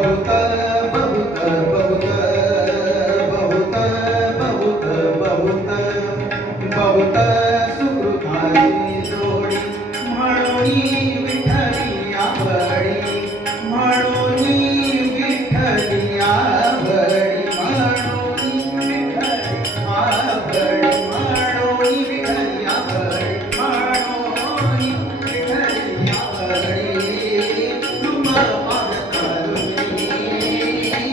बहुत बहुत बहुत बहुत बहुत बहुत बहुत सुकृताची जोडी म्हणून विठ्ठली आवडी म्हणून विठ्ठली आवडी म्हणून विठ्ठली आवडी म्हणून विठ्ठली आवडी म्हणून विठ्ठली आवडी रूप पाहतारुणी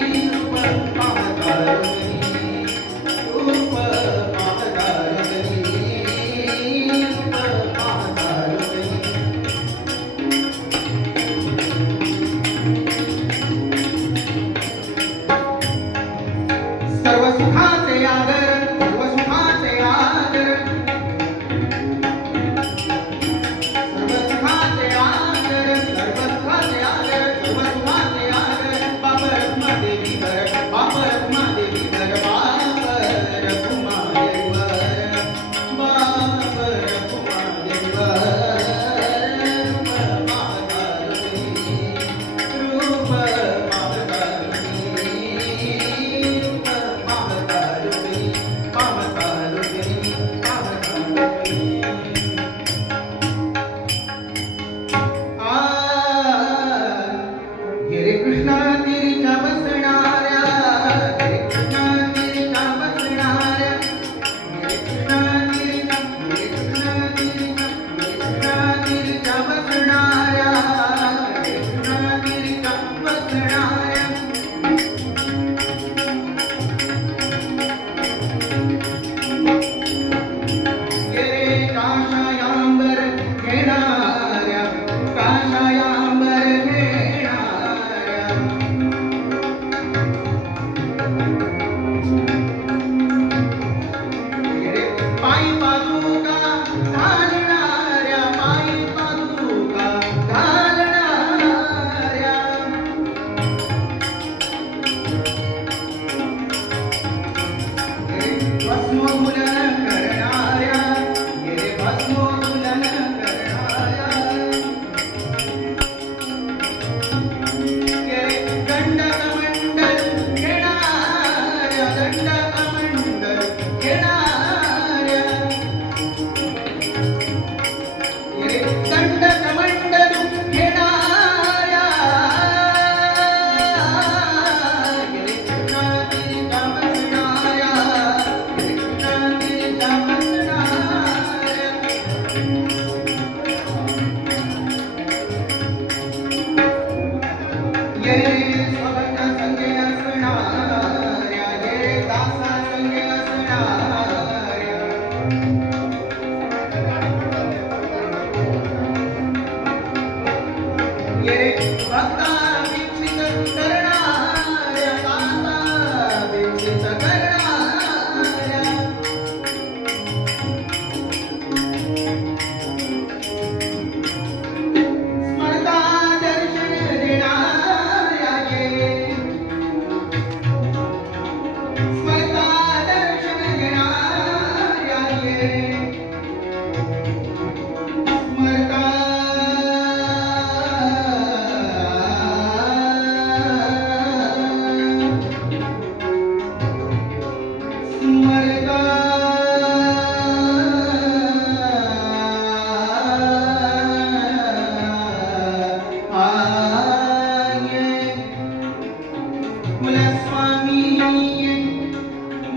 रूप पाहतारुणी रूप पाहतारुणी रूप पाहतारुणी सर्व सुखाचे आदर सर्व सुखाचे आदर सर्व सुखाचे आदर सर्व सुखाचे आदर सर्व सुखाचे आदर बापर कुमादेवी वर बापर कुमादेवी वर बापर कुमादेवी वर बापर कुमादेवी वर रूप पाहतारुणी रूप पाहतारुणी पाहतारुणी पाहतारुणी रे कृष्णा तिरीच्या बसणाऱ्या रे कृष्णा तिरीच्या बसणाऱ्या रे कृष्णा तिरीच्या रे कृष्णा तिरीच्या बसणाऱ्या रे कृष्णा तिरीच्या बसणाऱ्या रे काशायांबर घेणाऱ्या काशायांबर घेणाऱ्या रे पायी पादुका घालणाऱ्या पायी पादुका घालणाऱ्या रे भस्मोधूलन करणाऱ्या रे भस्मोधूलन करणाऱ्या रे दंडकमंडल घेणाऱ्या दंडकमंडल घेणाऱ्या रे दंडकमंडल घेणाऱ्या रे कृष्णातीच्या बसणाऱ्या रे कृष्णातीच्या बसणाऱ्या ये स्वगत संगे असणाऱ्या ये दासा संगे असणाऱ्या ये भक्ता दीक्षित करणाऱ्या दासा दीक्षित करणाऱ्या स्मरता दर्शन देणाऱ्या ये स्मरता दर्शन देणाऱ्या ये स्मरता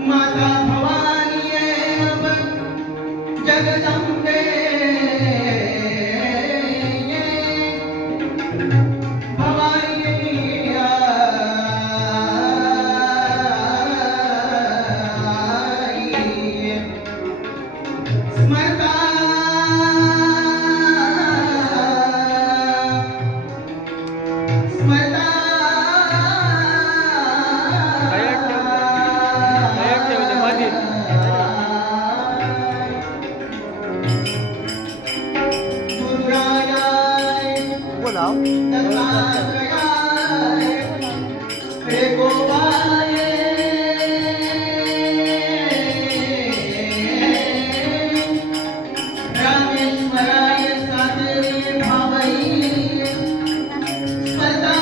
माता भवानी जगदंबे भवानी स्मरता स्मरता रे गोपाय रामेश्वराय सादरी भावई स्पर्धा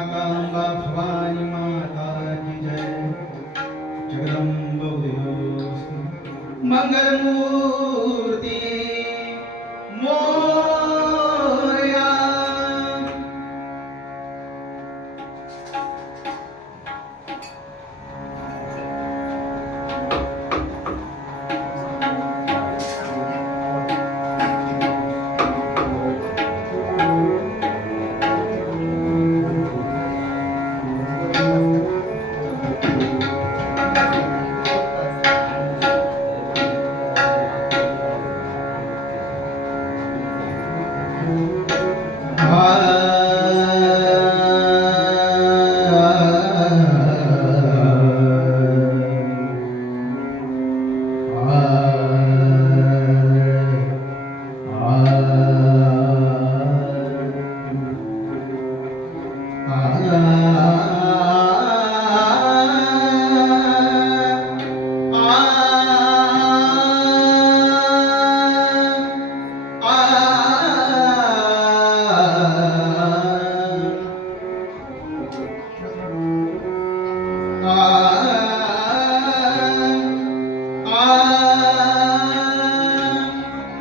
माता अंबा भवानी माता की जय जगदम्ब उदयोस्तु मंगल मूर्ति मोरया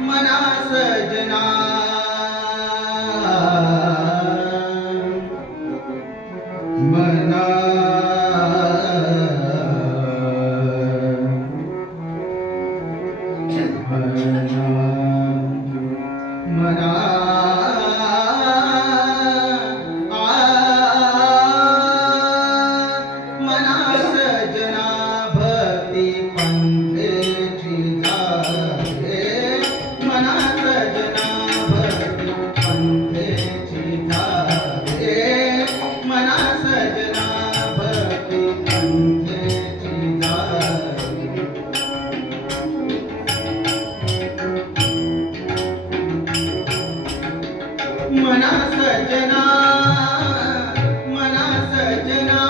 मना सजना मना मना मना सजना भक्ती पंथेची जागे मना सजना भक्ती पंथेची जागे मना सजना भक्ती पंथेची जागे मना सजना मना सजना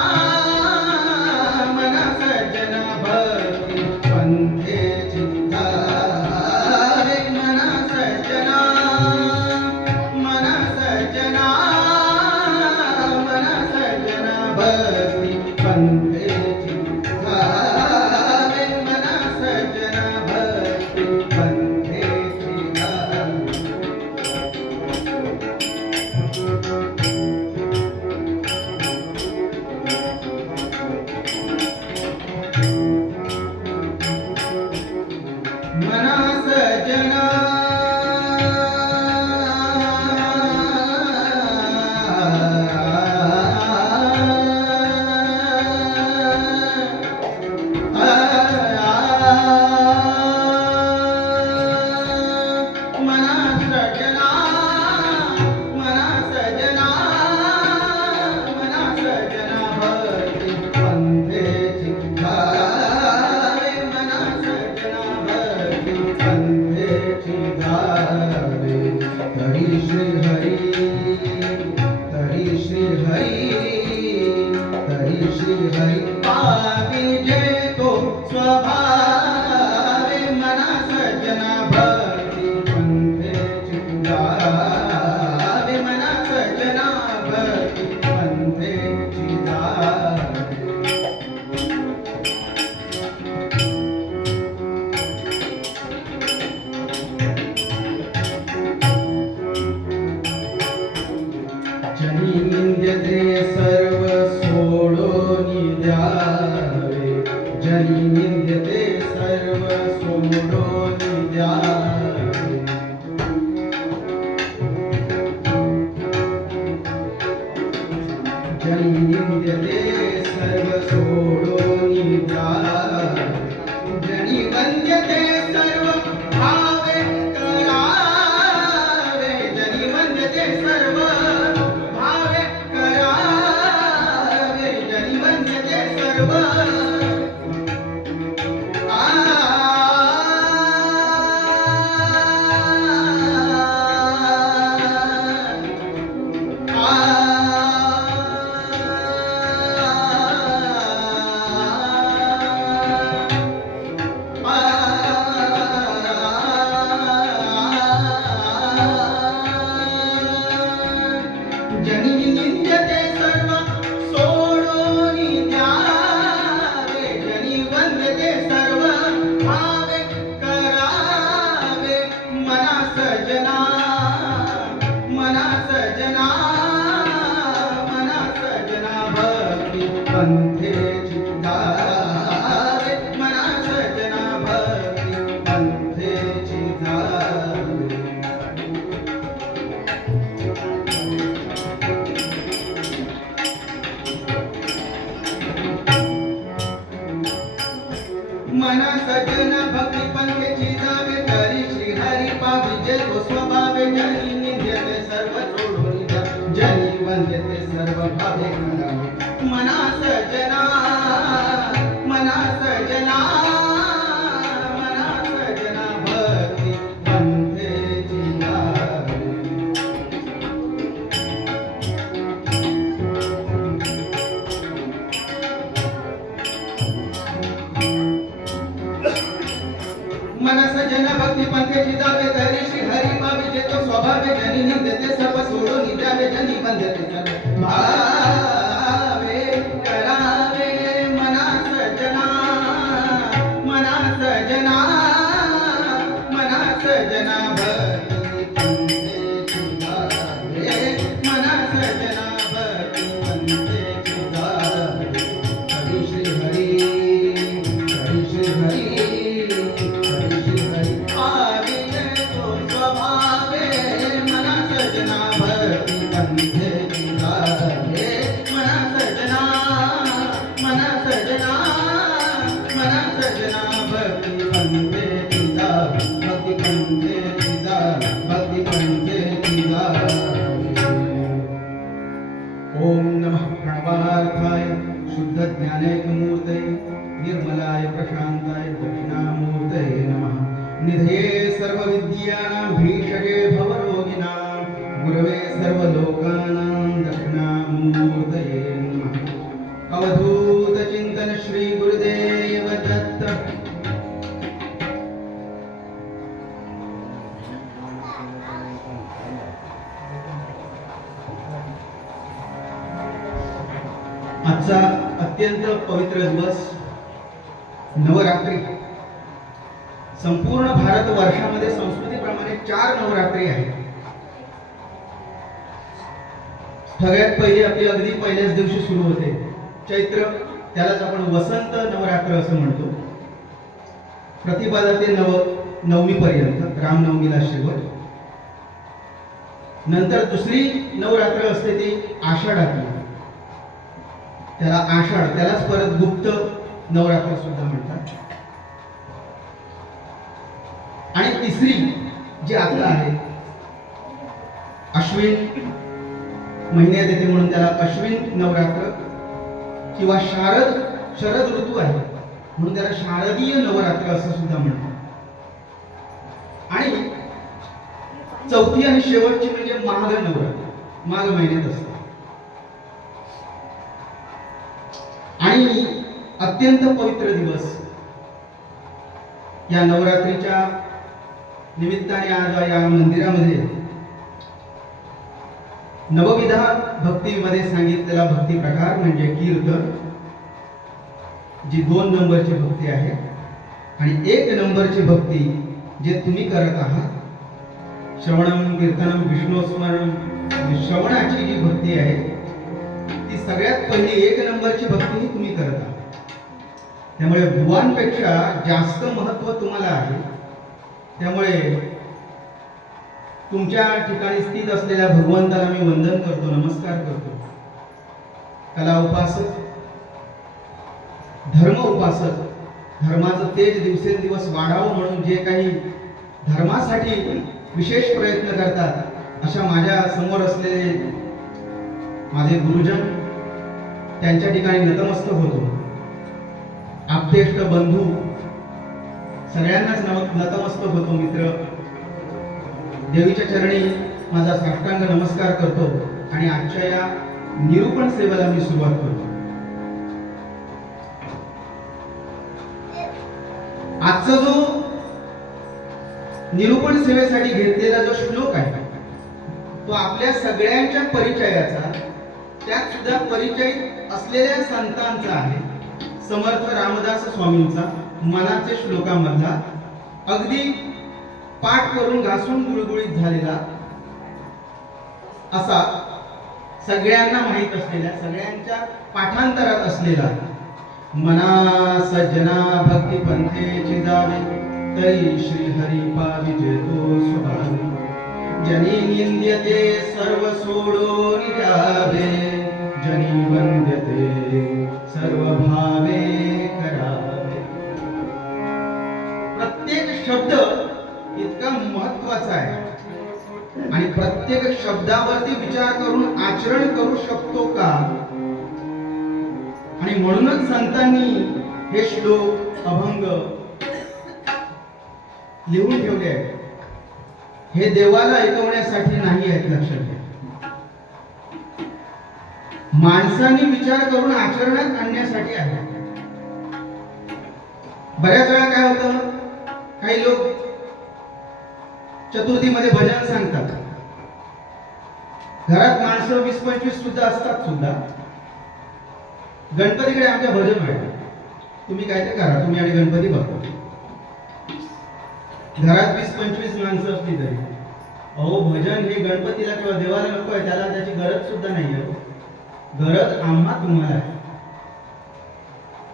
मना सजना भक्ती पंथेची जागे मना सजना मना सजना मना सजना भक्ती पंथेची जागे मना सजना भक्ती पंथेची जागे मना सजना मना सजना मना सजना मना सजना भक्ती पंथेची जागे मना सजना भक्ती पंथेची जागे तरी श्री हरी तरी श्री हरी तरी श्री हरी पावी जे तो स्वभावे मना सजना भक्ती पंथेची जागे मना सजना भक्ती पंथेची जागे जनी निंद्यते सर्व सोडोनी द्यावे जनी निंद्यते सर्व सोडोनी द्यावे जनी निंद्यते सर्व सोडोनी द्यावे जनी वंद्यते सर्व भावे करावे जनी वंद्यते सर्व भावे करावे जनी वंद्यते सर्व जनी निंद्यते सर्व पंथेची धावे मना सजना भक्ती पंथेची धावे मना सजना भक्ती पंथेची धावे तरी श्री हरी पाविजे तो स्वभावे जनी निंद्यते सर्व सोडून जनी वंद्यते सर्व भावे करावे मना सजना मना सजना मना सजना भक्ती पंथेची धावे मनस जन भक्ती पंथेची जावे तरी श्री हरी पाविजे तो स्वभावे जनी निंदते सर्व सोडून जावे जनी बंधते सर्व भावे करावे मनस जना मनस जना मनस जना भक्ती पंथेची जावे मनस जना भक्ती पंथेची जावे हरी श्री हरी हरी श्री हरी ओम नमः प्रणवार्थाय शुद्ध ज्ञानैकमूर्तये निर्मलाय प्रशान्ताय दक्षिणामूर्तये नमः निधये सर्वविद्यानां भीषजे भवरोगिणां गुरवे सर्वलोकानां दक्षिणामूर्तये नमः अवधूत चिंतन श्री गुरुदेव दत्त आजचा अत्यंत पवित्र दिवस नवरात्री संपूर्ण भारत वर्षामध्ये संस्कृतीप्रमाणे 4 नवरात्री आहेत. सगळ्यात पहिली आपली अगदी पहिल्याच दिवशी सुरू होते चैत्र, त्यालाच आपण वसंत नवरात्र असं म्हणतो. प्रतिपदा ते नवमी पर्यंत, रामनवमीला शेवट. नंतर दुसरी नवरात्र असते ती आषाढातली, त्याला आषाढ, त्यालाच परत गुप्त नवरात्र सुद्धा म्हणतात. आणि तिसरी जी आता आहे अश्विन महिन्यात येते म्हणून त्याला अश्विन नवरात्र किंवा शरद ऋतू आहे म्हणून त्याला शारदीय नवरात्र असं सुद्धा म्हणतात. आणि चौथी आणि शेवटची म्हणजे माघ नवरात्र, माघ महिन्यात असते. आणि अत्यंत पवित्र दिवस या नवरात्रीच्या निमित्ताने आज या मंदिरामध्ये नवविधा भक्तीमध्ये सांगितलेला भक्ती प्रकार म्हणजे कीर्तन, जी 2 नंबरची भक्ती आहे, आणि 1 नंबरची भक्ती जे तुम्ही करत आहात, श्रवणम कीर्तनम विष्णुस्मरण, श्रवणाची जी भक्ती आहे ती सगळ्यात पहिली 1 नंबरची भक्ती ही तुम्ही करत आहात. त्यामुळे भुवांपेक्षा जास्त महत्त्व तुम्हाला आहे. त्यामुळे तुमच्या ठिकाणी स्थित असलेल्या भगवंताला मी वंदन करतो, नमस्कार करतो. कला उपासक, धर्म उपासक, धर्माचं तेज दिवसेंदिवस वाढावं म्हणून जे काही धर्मासाठी विशेष प्रयत्न करतात, अशा माझ्या समोर असलेले माझे गुरुजन, त्यांच्या ठिकाणी नतमस्तक होतो. आप्तेष्ट बंधू सगळ्यांनाच नतमस्तक होतो. मित्र, देवीच्या चरणी माझा साष्टांग नमस्कार करतो आणि आजच्या या निरूपण सेवेला मी सुरुवात करतो. आजचा जो निरूपण सेवेसाठी घेतलेला जो श्लोक आहे तो आपल्या सगळ्यांच्या परिचयाचा, त्यात सुद्धा परिचय असलेल्या संतांचा आहे. समर्थ रामदास स्वामींचा मनाचे श्लोकामधला, अगदी पाठ करून घासून गुळगुळीत झालेला असा सगळ्यांना माहीत असलेल्या, सगळ्यांच्या पाठांतरात असलेला मना सज्जना भक्ती पंथेची जावे तरी श्री हरी पाविजे तो स्वभावे जनी निंद्यते सर्व सोडून द्यावे जनी वंद्यते सर्व भावे करावे. प्रत्येक शब्द इतका महत्वाचा आहे आणि प्रत्येक शब्दावरती विचार करून आचरण करू शकतो का? आणि म्हणूनच संतांनी हे श्लोक अभंग लिहून ठेवले आहेत. हे देवाला ऐकवण्यासाठी नाही आहेत, लक्षात घ्या. माणसांनी विचार करून आचरणात आणण्यासाठी आहे. बऱ्याच वेळा काय होतं, काही लोक चतुर्थीमध्ये भजन सांगतात. घरात माणसं 20-25 सुद्धा असतात सुद्धा. गणपतीकडे आमच्या भजन व्हायचं. तुम्ही काय ते करा, तुम्ही आणि गणपती बघा. घरात 20-25 माणसं असली तरी अहो भजन हे गणपतीला किंवा देवाला नको आहे, त्याला त्याची गरज सुद्धा नाही आहे. गरज आम्हा तुम्हाला आहे.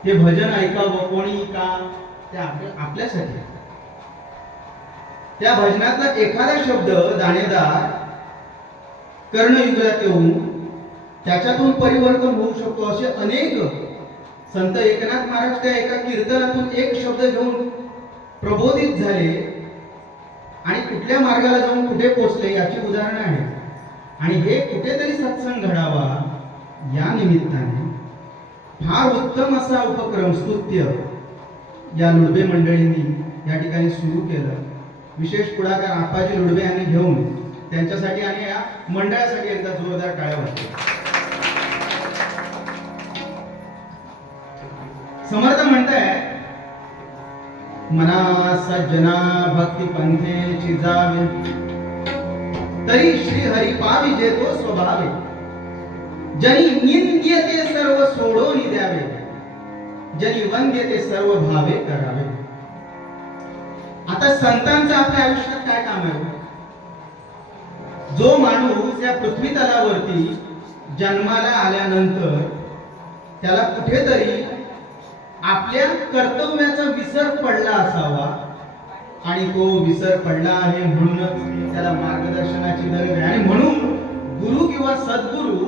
ते भजन ऐकावं कोणी का, ते आपल्यासाठी. त्या भजनातला एखादा शब्द दाणेदार कर्णयुगात येऊन त्याच्यातून परिवर्तन होऊ शकतो. असे अनेक संत एकनाथ महाराज त्या एका कीर्तनातून एक शब्द घेऊन प्रबोधित झाले आणि कुठल्या मार्गाला जाऊन कुठे पोहोचले याची उदाहरणं आहेत. आणि हे कुठेतरी सत्संग घडावा या निमित्ताने फार उत्तम असा उपक्रम स्तुत्य या लुडबे मंडळींनी या ठिकाणी सुरू केलं. विशेष पुढाकार आप्पाजी लुडबे यांनी घेऊन त्यांच्यासाठी आणि या मंडळासाठी एकदा जोरदार टाळ्या वाजवा. समर्थ म्हणताय मना सज्जना भक्ती पंथेची जावे तरी श्री हरी पाविजे तो स्वभावे जनी निंद्यते सर्व सोडून द्यावे जनी वंद्यते सर्व भावे करावे. आता संतांचं आपल्या आयुष्यात काय काम आहे? जो माणूस या पृथ्वी तलावरती जन्माला आल्यानंतर त्याला कुठेतरी आपल्या कर्तव्याचा विसर पडला असावा आणि तो विसर पडला आहे म्हणूनच त्याला मार्गदर्शनाची गरज आहे. आणि म्हणून गुरु किंवा सद्गुरु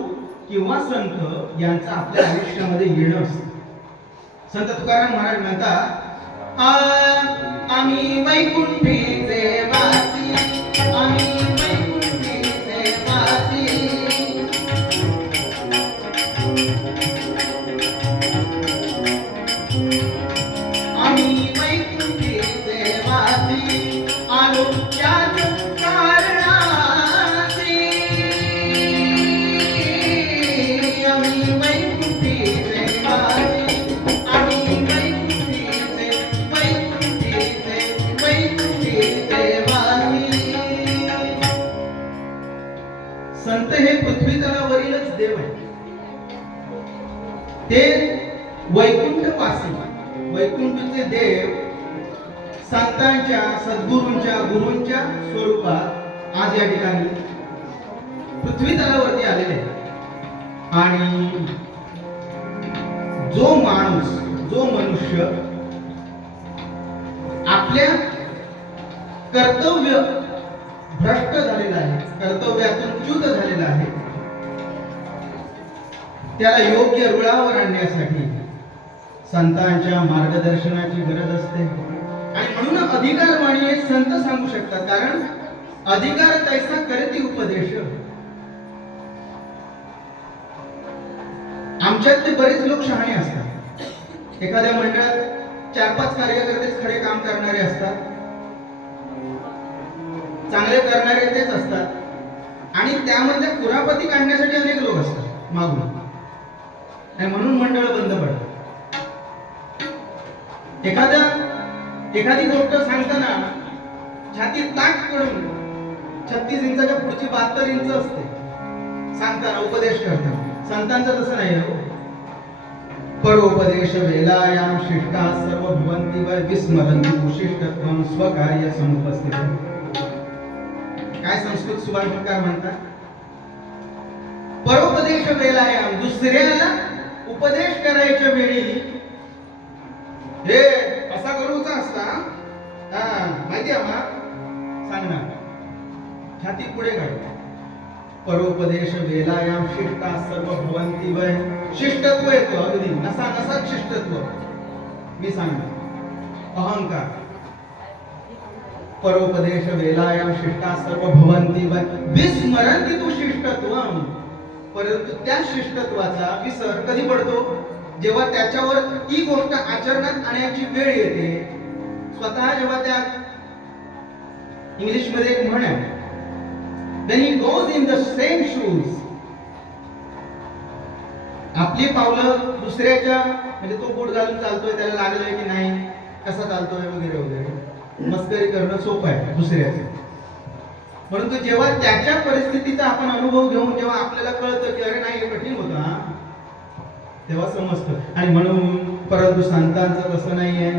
किंवा संत यांचा आपल्या आयुष्यामध्ये येणं असतं. संत तुकाराम महाराज म्हणतात आम्ही वैकुंठीचे वासी आम्ही वैकुंठीचे वासी आम्ही वैकुंठीचे वासी आलो त्याच कारणासी आम्ही वैकुंठीचे वासी आम्ही वैकुंठीचे वैकुंठीचे वैकुंठीचे वासी. संत हे पृथ्वी तलावरीलच देव आहे. ते वैकुंठवासी वैकुंठचे देव संतांच्या सद्गुरूंच्या गुरूंच्या स्वरूपात आज या ठिकाणी पृथ्वी तलावरती आलेले आहेत. आणि जो माणूस जो मनुष्य आपल्या कर्तव्य भ्रष्ट झालेला आहे, कर्तव्यातून च्युत झालेला आहे, त्याला योग्य रुळावर आणण्यासाठी संतांच्या मार्गदर्शनाची गरज असते. आणि म्हणून अधिकारवाणी संत सांगू शकतात. कारण अधिकार तैसा करती उपदेश. आमच्यातले बरेच लोक शहाणे असतात. एखाद्या मंडळात 4-5 कार्यकर्तेच खरे काम करणारे असतात, चांगले करणारे तेच असतात आणि त्यामधल्या कुरापती काढण्यासाठी अनेक लोक असतात मागून. आणि म्हणून मंडळ बंद पडतात. एखादी गोष्ट सांगताना छाती ताट करून 36 इंचाच्या पुढची 72 इंच असते सांगताना, उपदेश करताना. संतांचं तसं नाही हो. परोपदेश वेलायाम शिष्टा सर्व भवन्ति वै विस्मरन्ति उशिष्टत्वं स्वकार्य समुपस्थितम्. काय संस्कृत सुभाषितकार म्हणतात? परोपदेश परोपदेश वेलायाम, दुसऱ्याला उपदेश करायच्या वेळी हे असा करूचा असता, माहिती आहे मा सांगणार छाती पुढे काढ. परोपदेश वेलायाम शिष्टा सर्व भवंती वय. शिष्टत्व येतो अगदी नसा नसात शिष्टत्व. मी सांगणार अहंकार. परोपदेश वेलायाम शिष्टा सर्व भवंती वय विस्मरंती तू शिष्टत्वम. परंतु त्या शिष्टत्वाचा विसर कधी पडतो? जेव्हा त्याच्यावर ती गोष्ट आचरणात आणण्याची वेळ येते. स्वतः जेव्हा त्या इंग्लिश मध्ये एक म्हण आहे, when he goes in the same shoes. आपली पावलं दुसऱ्याच्या म्हणजे तो बूट घालून चालतोय, त्याला लागलंय की नाही, कसा चालतोय वगैरे वगैरे मस्करी करणं सोपं आहे दुसऱ्याचं. परंतु जेव्हा त्याच्या परिस्थितीचा आपण अनुभव घेऊन जेव्हा आपल्याला कळतं की अरे नाही हे कठीण होतं हा, तेव्हा समजतं. आणि म्हणून परंतु संतांचं तसं नाहीये,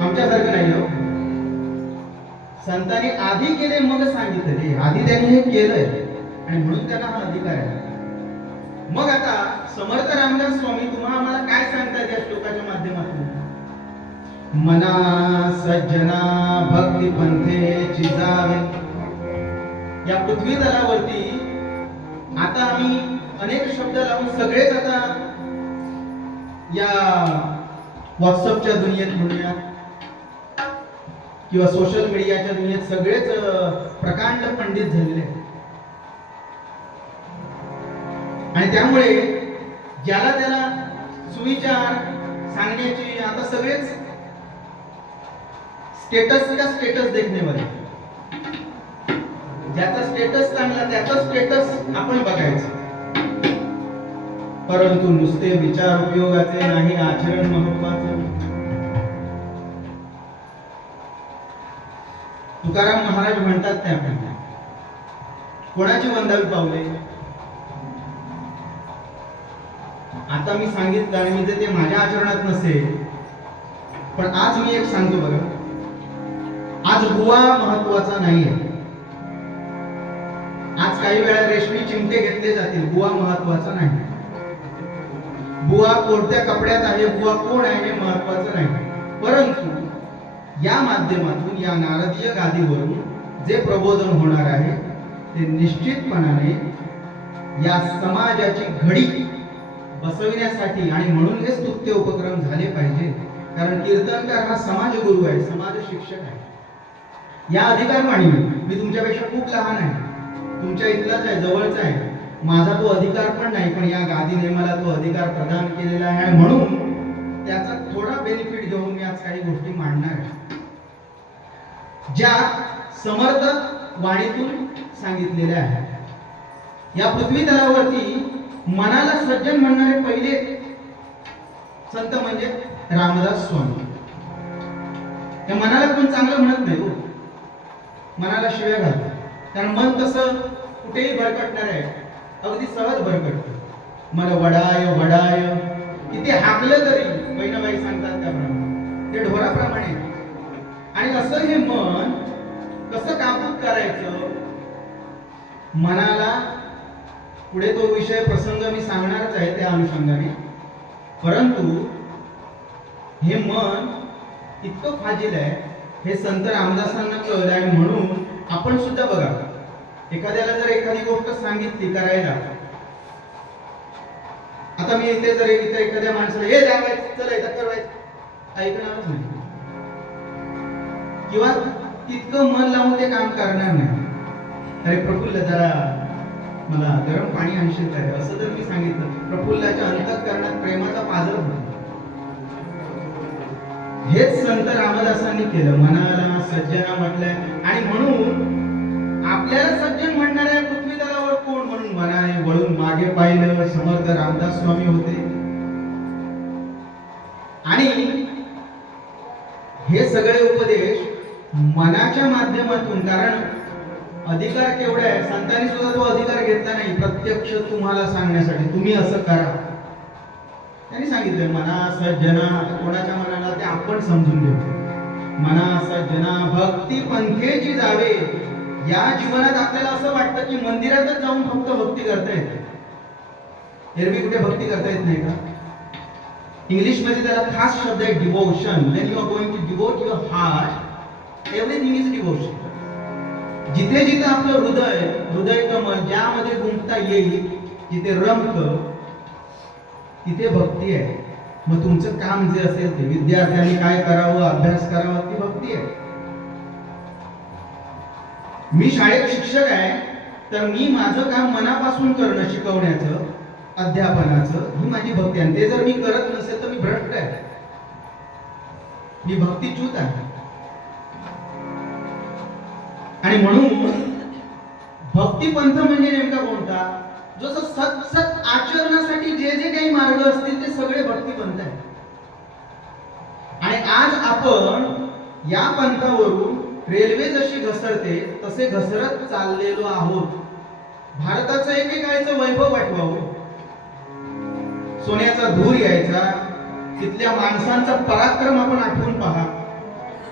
आमच्यासारखं नाही हो. संतांनी आधी केले मग सांगितले. आधी त्यांनी हे केलंय आणि म्हणून त्यांना हा अधिकार आहे. मग आता समर्थ रामदास स्वामी तुम्हाला आम्हाला काय सांगतात या श्लोकाच्या माध्यमातून? मना सज्जना भक्ती पंथेची जावे. या पृथ्वी तलावरती आता आम्ही अनेक शब्द लावून सगळेच आता या व्हॉट्सअपच्या दुनियेत म्हणूया किंवा सोशल मीडियाच्या दुनियेत सगळेच प्रकांड पंडित झालेले आहेत. आणि त्यामुळे ज्याला त्याला सुविचार सांगण्याची आता सगळेच स्टेटस का स्टेटस देखणे वाले. ज्याचा स्टेटस चांगला त्याचा स्टेटस आपण बघायचं. परंतु नुसते विचार उपयोगाचे नाही, आचरण महत्वाचं. तुकाराम महाराज म्हणतात त्याप्रमाणे कोणाची वंदावी पावले. आता मी सांगितलं आणि म्हणजे ते माझ्या आचरणात नसेल, पण आज मी एक सांगतो बघा. आज बुवा महत्वाचा नाहीये. आज काही वेळा रेशमी चिमटे घेतले जातील, बुवा महत्वाचा नाही. बुवा कोणत्या कपड्यात आहे, बुवा कोण आहे हे महत्वाचं नाही. परंतु या माध्यमातून या नारदीय गादीवरून जे प्रबोधन होणार आहे ते निश्चितपणाने या समाजाची घडी बसविण्यासाठी आणि म्हणून हे स्तुत्य उपक्रम झाले पाहिजे. कारण कीर्तनकार हा समाज गुरु आहे, समाज शिक्षक आहे. या अधिकारवाणी मी तुमच्यापेक्षा खूप लहान आहे, तुमच्या इथलाच आहे, जवळचा आहे. माझा तो अधिकार पण नाही, पण या गादीने मला तो अधिकार प्रदान केलेला आहे आणि म्हणून त्याचा थोडा बेनिफिट घेऊन मी आज काही गोष्टी मांडणार आहे ज्या समर्थ वाणीतून सांगितलेल्या आहेत. या पृथ्वी तलावरती मनाला सज्जन म्हणणारे पहिले संत म्हणजे रामदास स्वामी. त्या मनाला कोण चांगलं म्हणत नाही हो, मनाला शिव्या घालतात. कारण मन तसं कुठेही भरकटणार आहे, अगदी सहज भरकटत. मला वडाय वडाय किती हाकलं तरी बहिणाबाई सांगतात त्याप्रमाणे, ते ढोराप्रमाणे. आणि असं हे मन कसं काबूत करायचं, मनाला पुढे तो विषय प्रसंग मी सांगणारच आहे त्या अनुषंगाने. परंतु हे मन इतकं फाजील आहे हे संत रामदासांना कळलं आहे. म्हणून आपण सुद्धा बघा, एखाद्याला जर एखादी गोष्ट सांगितली करायला, आता मी इथे जर इथे एखाद्या माणसाला हे जागायचं चला इथं करवायचं ऐकणारच नाही किंवा तितकं मन लावून ते काम करणार नाही. अरे प्रफुल्ल जरा मला गरम पाणी आणशील काय असं जर मी सांगितलं, प्रफुल्लाच्या अंतःकरणात प्रेमाचा पाझर होता. हेच संत रामदासांनी केलं, मनाला सज्जना म्हटलंय. आणि म्हणून आपल्याला सज्जन म्हणणाऱ्या पृथ्वी तलावर कोण? म्हणून मनाने वळून मागे पाहिलं, समर्थ रामदास स्वामी होते. आणि हे सगळे उपदेश मनाच्या माध्यमातून, कारण अधिकार केवढा आहे, संतांनी सुद्धा तो अधिकार घेतला नाही प्रत्यक्ष तुम्हाला सांगण्यासाठी तुम्ही असं करा. त्यांनी सांगितलं मना सज्जना. कोणाच्या मनाला ते आपण समजून घेऊ. मना सज्जना भक्ती पंथेची जावे. या जीवनात आपल्याला असं वाटतं की मंदिरातच जाऊन फक्त भक्ती करता येते, एरवी कुठे भक्ती करता येत नाही का? इंग्लिश मध्ये त्याला खास शब्द आहे devotion. When you are going to devote your heart, everything is devotion. जिथे जिथे आपलं हृदय कमल ज्यामध्ये गुंफता येईल, जिथे रमतं, तिथे भक्ती आहे. मग तुमचं काम जे असेल ते, विद्यार्थ्यांनी काय करावं, अभ्यास करावा, ती भक्ती आहे. मी शाळेत शिक्षक आहे, तर मी माझं काम मनापासून करणं, शिकवण्याचं, अध्यापनाचं, ही माझी भक्ती आहे. ते जर मी करत नसेल तर मी भ्रष्ट आहे, मी भक्तीच्युत आहे. आणि म्हणून भक्तिपंथ म्हणजे नेमका कोणता? जो सतत आचरणासाठी जे जे काही मार्ग असतील ते सगळे भक्तिपंथ आहे. आणि आज आपण या पंथावरून रेल्वे जशी घसरते तसे घसरत चाललेलो आहोत. भारताचं एकेकाळचं वैभव आठवावं, सोन्याचा धूर यायचा, तिथल्या माणसांचा पराक्रम आपण आठवून पहा,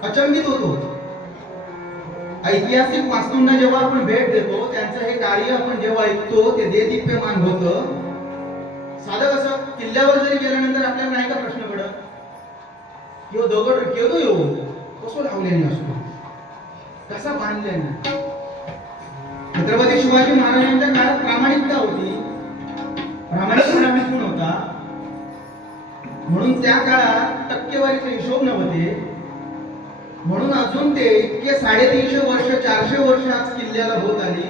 अचंबित होतो. ऐतिहासिक वास्तूंना जेव्हा आपण भेट देतो, त्यांचं हे कार्य आपण जेव्हा ऐकतो, ते देदीप्यमान होतं. साधं कसं, किल्ल्यावर जरी गेल्यानंतर आपल्याला नाही का प्रश्न पडत, किंवा दगड केवढो येऊ कसं लावल्याने असतो, कसा बांधल्याने. छत्रपती शिवाजी महाराजांच्या काळात प्रामाणिकता होती, प्रामाणिकपणा विसरून होता. म्हणून त्या काळात टक्केवारीचे हिशोब नव्हते. म्हणून अजून ते इतके 350 वर्ष 400 वर्ष आज किल्ल्याला होत आली,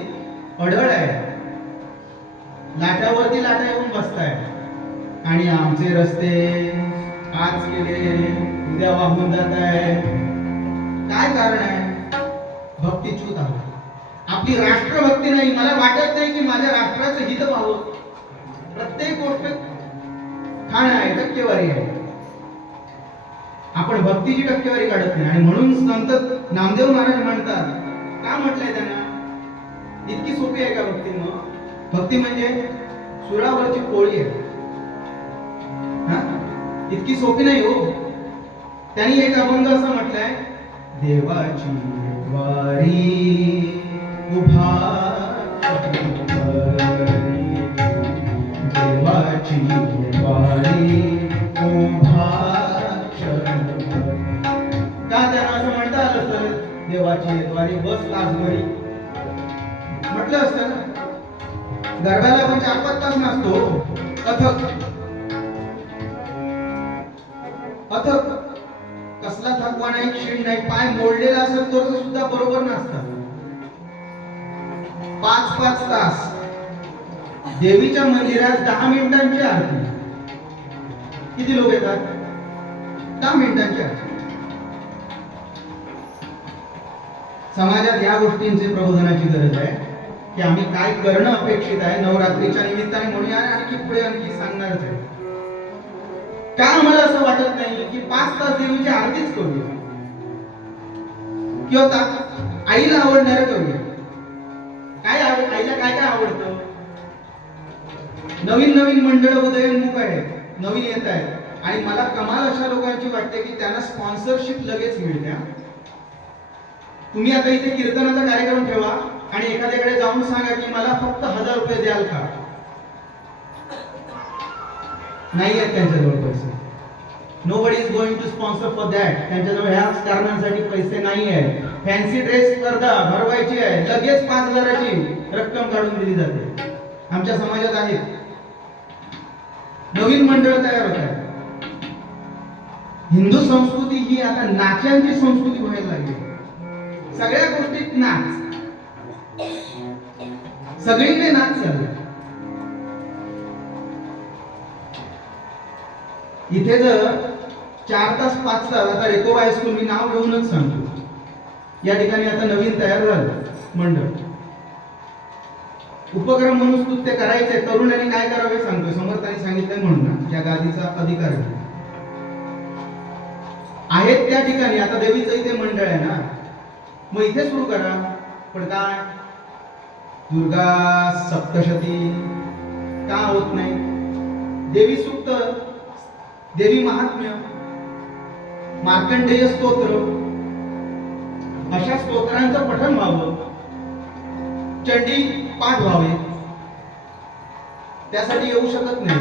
अढळ आहे. लाटावरती लाटा येऊन बसताय. आणि आमचे रस्ते आज केले, उद्या वाहून जात आहे. काय कारण आहे? भक्तीच्युत आहे. आपली राष्ट्रभक्ती नाही. मला वाटत नाही की माझ्या राष्ट्राचं हित पाहावं. प्रत्येक गोष्ट खाणं आहे, टक्केवारी आहे. आपण भक्तीची टक्केवारी काढत नाही. आणि म्हणून संत नामदेव महाराज म्हणतात, का म्हटलंय त्यांना, इतकी सोपी आहे का भक्ती? मग भक्ती म्हणजे सुरावरची पोळी आहे, इतकी सोपी नाही हो. त्यांनी एक अभंग असं म्हटलंय, देवाची वारी उभा, देवाची वारी उभा. का त्यांना असं म्हणता आलं तर, देवाची द्वारी बस तासभरी म्हटलं असतं ना. गरब्याला पण 4-5 तास नसतो. अथक अथक कसला थकवा नाही, क्षीण नाही. पाय मोडलेला असेल तर सुद्धा बरोबर नसतात. 5-5 तास देवीच्या मंदिरात 10 मिनिटांची आरती. किती लोक येतात? 10 मिनिटांची आरती. समाजात या गोष्टींचे प्रबोधनाची गरज आहे की आम्ही काय करणं अपेक्षित आहे. नवरात्रीच्या निमित्ताने म्हणूया, आणखी पुढे आणखी सांगणारच आहे. का आम्हाला असं वाटत नाही की 5 तास देवीची आरतीच करूया, किंवा आईला आवडणारं करूया. काय आईला काय काय आवडतं? नवीन नवीन मंडळ उदयोन्मुख आहेत, नवीन येत आहेत. आणि मला कमाल अशा लोकांची वाटते की त्यांना स्पॉन्सरशिप लगेच मिळते. तुम्ही आता इथे कीर्तनाचा कार्यक्रम ठेवा आणि एखाद्याकडे जाऊन सांगा की मला फक्त 1000 रुपये द्याल का? नाही आहेत त्यांच्याजवळ पैसे. Nobody is going to sponsor for that. त्यांच्याजवळ ह्याच कारणांसाठी पैसे नाही आहेत. फॅन्सी ड्रेस स्पर्धा भरवायची आहे, लगेच 5000ची रक्कम काढून दिली जाते. आमच्या समाजात आहे. नवीन मंडळ तयार होत आहे. हिंदू संस्कृती ही आता नाचांची संस्कृती व्हायला लागली. सगळ्या गोष्टीत नाच, सगळीकडे नाच चालला. इथे जर 4 तास 5 तास, आता रेकोबा हायस्कूल मी नाव घेऊनच सांगतो, या ठिकाणी आता नवीन तयार झालं मंडळ. उपक्रम म्हणून स्तुत्य करायचे. तरुणांनी काय करावे सांगतोय, समर्थांनी सांगितलंय म्हणून या गादीचा अधिकार आहेत त्या ठिकाणी. आता देवीचं इथे मंडळ आहे ना, मग इथे सुरू करा. पण काय दुर्गा सप्तशती का होत नाही? देवी सूक्त, देवी महात्म्य, मार्कंडेय स्तोत्र, अशा स्तोत्रांचं पठण व्हावं, चंडी पाठ व्हावे. त्यासाठी येऊ शकत नाही.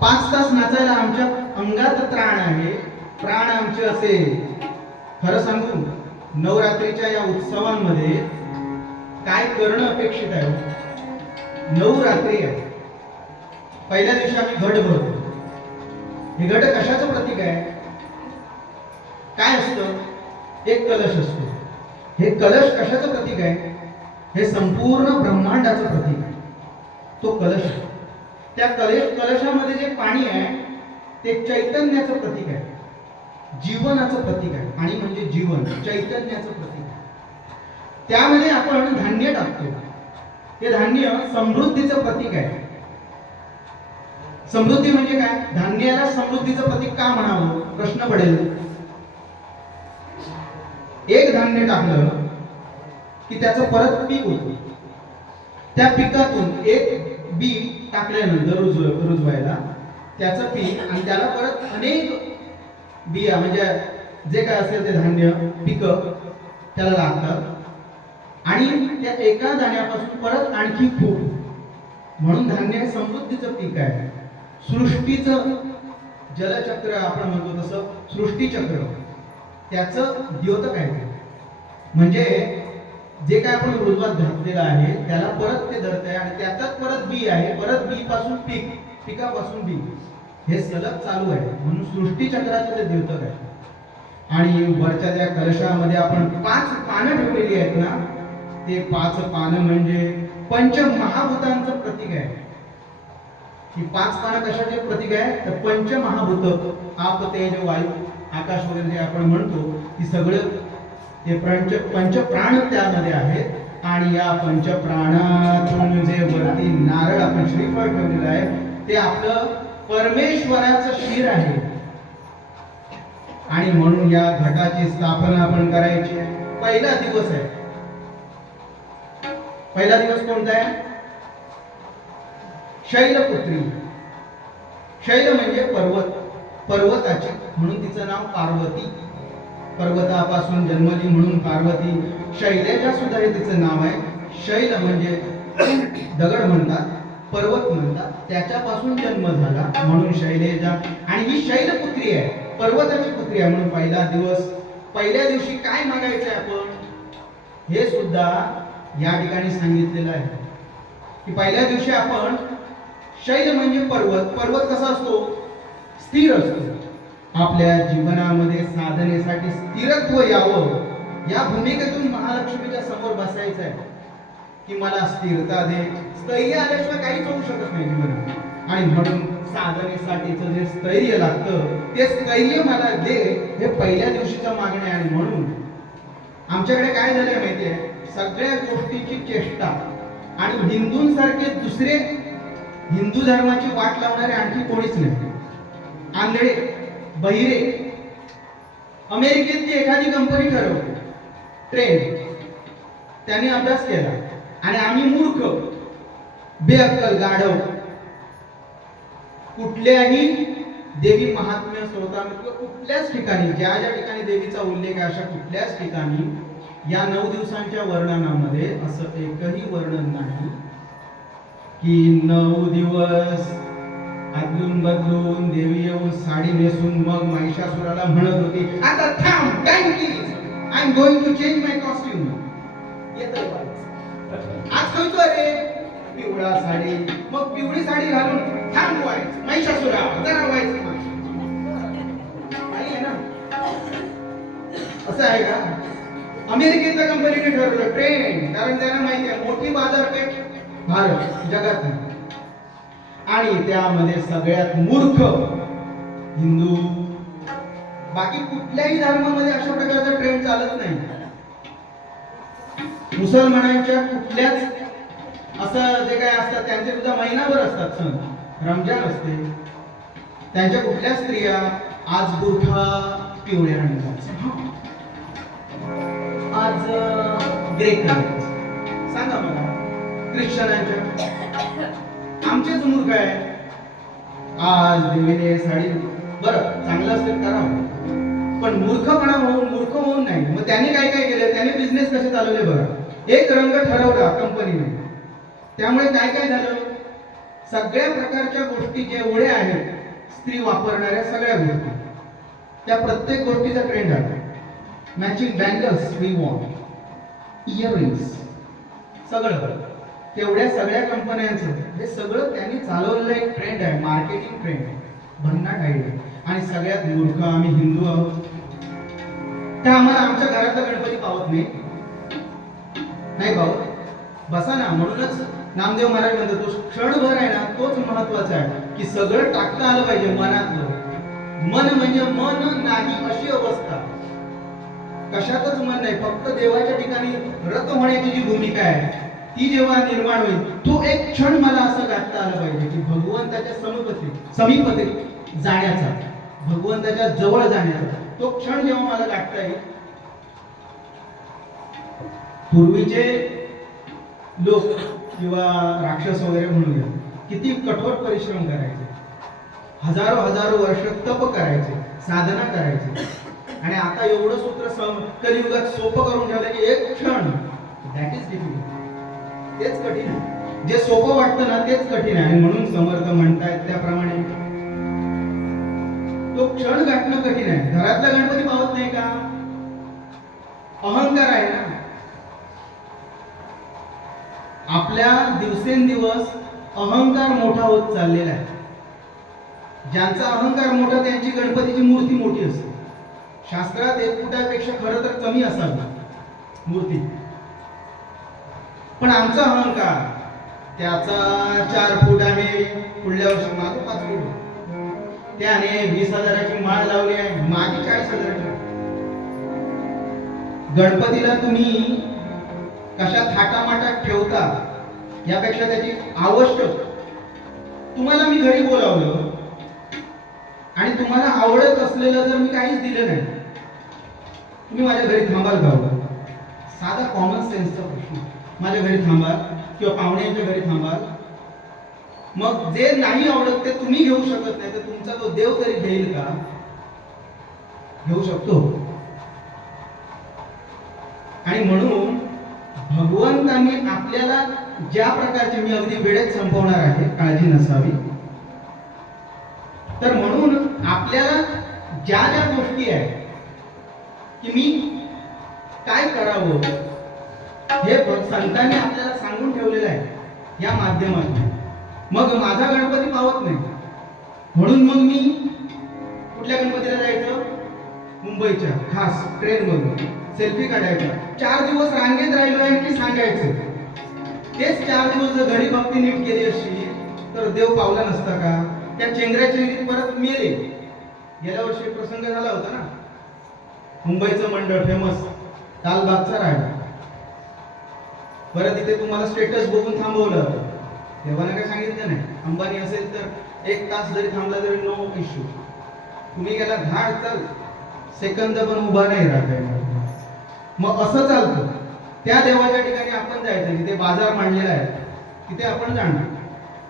5 तास नाचायला आमच्या अंगात त्राण आहे, प्राण आमचे असे. खरं सांगू, नवरात्रीच्या या उत्सवांमध्ये काय करणं अपेक्षित आहे? नवरात्री आहे, पहिल्या दिवशी आम्ही घट भरतो. हे घट कशाचं प्रतीक आहे? काय असतं? एक कलश असतो. हे कलश कशाचं प्रतीक आहे? हे संपूर्ण ब्रह्मांडाचं प्रतीक आहे. तो कलश, त्या कलशामध्ये जे पाणी आहे ते चैतन्याचं प्रतीक आहे, जीवनाचं प्रतीक आहे. पाणी म्हणजे जीवन, चैतन्याचं प्रतीक आहे. त्यामध्ये आपण धान्य टाकतो. ते धान्य समृद्धीचं प्रतीक आहे. समृद्धी म्हणजे काय? धान्याला समृद्धीचं प्रतीक का म्हणावं प्रश्न पडेल. एक धान्य टाकलं की त्याचं परत पीक होतं. त्या पिकातून एक बी टाकल्यानंतर रुजवायला त्याचं पीक, आणि त्याला परत अनेक बिया म्हणजे जे काय असेल ते धान्य पिकं त्याला लागतात, आणि त्या एका दाण्यापासून परत आणखी खूप. म्हणून धान्य हे समृद्धीचं पीक आहे. सृष्टीचं जलचक्र आपण म्हणतो तसं सृष्टीचक्र, त्याचं द्योतक आहे. म्हणजे जे काय आपण रुजवत घातलेलं आहे त्याला परत ते धरत आहे, आणि त्यातच परत बी आहे, परत बी पासून पीक, पिकापासून बी, हे सलग चालू आहे. म्हणून सृष्टीचक्राचं ते द्योतक आहे. आणि वरच्या त्या कलशामध्ये आपण 5 पानं ठेवलेली आहेत ना, ते 5 पानं म्हणजे पंचमहाभूतांचं प्रतीक आहे. ही 5 पानं कशाचे प्रतीक आहे? तर पंचमहाभूत, आप, तेज, वायू, आकाश वगैरे जे आपण म्हणतो, ती सगळं ते पंचप्राण त्यामध्ये आहेत. आणि या पंचप्राणातून जे वरती नारळ आपण श्रीफळ ठेवलेलं आहे ते आपलं परमेश्वराचं शिर आहे. आणि म्हणून या घटाची स्थापना आपण करायची आहे. पहिला दिवस आहे. पहिला दिवस कोणता आहे? शैलपुत्री. शैल म्हणजे पर्वत, पर्वताची, म्हणून तिचं नाव पार्वती. पर्वतापासून जन्मली म्हणून पार्वती. शैलेजा सुद्धा हे तिचं नाव आहे. शैल म्हणजे दगड म्हणतात, पर्वत म्हणतात, त्याच्यापासून जन्म झाला म्हणून शैलेजा. आणि ही शैलपुत्री आहे, पर्वताची पुत्री आहे. म्हणून पहिला दिवस, पहिल्या दिवशी काय मागायचं आहे आपण हे सुद्धा या ठिकाणी सांगितलेलं आहे की पहिल्या दिवशी आपण, शैल म्हणजे पर्वत. पर्वत कसा असतो? स्थिर असतो. आपल्या जीवनामध्ये साधनेसाठी स्थिरत्व यावं, या भूमिकेतून महालक्ष्मीच्या समोर बसायचं आहे की मला स्थिरता दे. स्थैर्य आल्याशिवाय काहीच होऊ शकत नाही जीवनात. आणि म्हणून साधनेसाठीचं जे स्थैर्य लागतं ते स्थैर्य मला दे, हे पहिल्या दिवशीचं मागणं आहे. आणि म्हणून आमच्याकडे काय झालंय माहितीये, सगळ्या गोष्टीची चेष्टा, आणि हिंदूंसारखे दुसरे हिंदू धर्माची वाट लावणारे आणखी कोणीच नाही. आंधळे, बहिरे. अमेरिकेतली एखादी कंपनी ठरवली ट्रेंड, त्याने अभ्यास केला, आणि आम्ही मूर्ख, बेअक्कल, गाढव कुठल्याही देवी महात्म्य स्रोतामध्ये किंवा कुठल्याच ठिकाणी, ज्या ज्या ठिकाणी देवीचा उल्लेख आहे अशा कुठल्याच ठिकाणी या 9 दिवसांच्या वर्णनामध्ये असं एकही वर्णन नाही की 9 दिवस आदलून बदलून देवी येऊन साडी नेसून मग महिषासुराला म्हणत होती, आता थांब, time please, I am going to change my costume. येतोय आज कळतो रे, पिवळा साडी, मग पिवळी साडी घालून थांब व्हायचं, महिषासुरा जरा व्हायचं. आहे ना, असं आहे का? अमेरिकेतल्या कंपनीने ठरवलं ट्रेंड, कारण त्यांना माहिती आहे मोठी बाजारपेठ भारत जगात, आणि त्यामध्ये सगळ्यात मूर्ख हिंदू. बाकी कुठल्याही धर्मामध्ये अशा प्रकारचा ट्रेंड चालत नाही. मुसलमानांच्या कुठल्याच असं जे काय असतात त्यांचे सुद्धा महिनाभर असतात सण. रमजान असते, त्यांच्या कुठल्या स्त्रिया आज बुरखा पिवळ्या रंगाचा, आज ग्रे कलर. सांगा मला, ख्रिश्चनांच्या आमचेच मूर्ख आहे, आज देवीने साडी, बरं चांगलं असेल करावं, पण मूर्खपणा मूर्ख होऊन नाही. मग त्यांनी काय काय केलं, त्यांनी बिझनेस कसे चालवले बघा. एक रंग ठरवला कंपनीने त्यामुळे काय काय झालं, सगळ्या प्रकारच्या गोष्टी जेवढ्या आहेत स्त्री वापरणाऱ्या सगळ्या गोष्टी, त्या प्रत्येक गोष्टीचा ट्रेंड आहे. Matching bangles we want, earrings, सगळं तेवढ्या सगळ्या कंपन्यांचं हे सगळं त्यांनी चालवलेलं एक ट्रेंड आहे, मार्केटिंग ट्रेंड, भन्नाट आहे. आणि सगळ्यात मूर्ख आम्ही हिंदू आहोत, तर आम्हाला आमच्या घरातला गणपती पावत नाही पावत. बसा ना. म्हणूनच नामदेव महाराज म्हणतो तो क्षणभर आहे ना, तोच महत्वाचा आहे की सगळं टाकता आलं पाहिजे मनातलं. मन म्हणजे मन नाही अशी अवस्था, कशातच मन नाही, फक्त देवाच्या ठिकाणी रत होण्याची जी भूमिका आहे ती जेव्हा निर्माण होईल, तो एक क्षण मला असं गाठता आलं पाहिजे की भगवंताच्या समीपते जाण्याचा, भगवंताच्या जवळ जाण्याचा तो क्षण जेव्हा मला गाठता येईल. पूर्वीचे लोक किंवा राक्षस वगैरे म्हणूया किती कठोर परिश्रम करायचे, हजारो वर्ष तप करायचे, साधना करायचे. आणि आता एवढं सूत्र कलियुगात सोपं करून ठेवलं की एक क्षण, दॅट इज डिफिकल्ट. तेच कठीण आहे, जे सोपं वाटतं ना तेच कठीण आहे. आणि म्हणून समर्थ म्हणतायत त्याप्रमाणे तो क्षण गाठणं कठीण आहे. घरातला गणपती पावत नाही का, अहंकार आहे ना आपल्या. दिवसेंदिवस अहंकार मोठा होत चाललेला आहे. ज्यांचा अहंकार मोठा त्यांची गणपतीची मूर्ती मोठी असते. शास्त्रात 1 फुटापेक्षा खरं तर कमी असावी मूर्ती, पण आमचा अहंकार त्याचा 4 फूट आहे, पुढल्या वर्षी माझं 5 फूट, त्याने 20,000ची माळ लावली आहे, माझी 40,000ची. गणपतीला तुम्ही कशा थाटामाटात ठेवता यापेक्षा त्याची आवश्यक, तुम्हाला मी घरी बोलावलं आणि तुम्हाला आवडत असलेलं जर मी काहीच दिलं नाही, तुम्ही माझ्या घरी थांबाल का? साधा कॉमन सेन्सचा प्रश्न. माझ्या घरी थांबाल किंवा पाहुण्यांच्या घरी थांबाल, मग जे नाही आवडत ते तुम्ही घेऊ शकत नाही, तर तुमचा तो देव तरी घेईल का? घेऊ शकतो. आणि म्हणून भगवंतांनी आपल्याला ज्या प्रकारचे, मी अगदी वेळेत संपवणार आहे, काळजी नसावी, तर म्हणून आपल्याला ज्या ज्या गोष्टी आहेत की मी काय करावं हे संतांनी आपल्याला सांगून ठेवलेलं आहे या माध्यमातून. मग माझा गणपती पावत नाही, म्हणून मग मी कुठल्या गणपतीला जायचं, मुंबईच्या खास ट्रेन मधून सेल्फी काढायचा, 4 दिवस रांगेत राहिलो आहे की सांगायचं. तेच 4 दिवस जर घरी भक्ती नीट केली असती तर देव पावला नसता का? त्या चेंगऱ्याचेंगरीत परत मेले. गेल्या वर्षी प्रसंग झाला होता ना, मुंबईचं मंडळ फेमस लालबागचा राजा, परत इथे तुम्हाला स्टेटस बघून थांबवलं. देवाने काय सांगितलं नाही, अंबानी असेल तर 1 तास जरी थांबला तरी नो इश्यू, तुम्ही गेला घाट चाल, सेकंद पण उभा नाही राहत. मग असं चालतं. त्या देवाच्या ठिकाणी आपण जायचं, जिथे बाजार मांडलेला आहे तिथे आपण जाणार.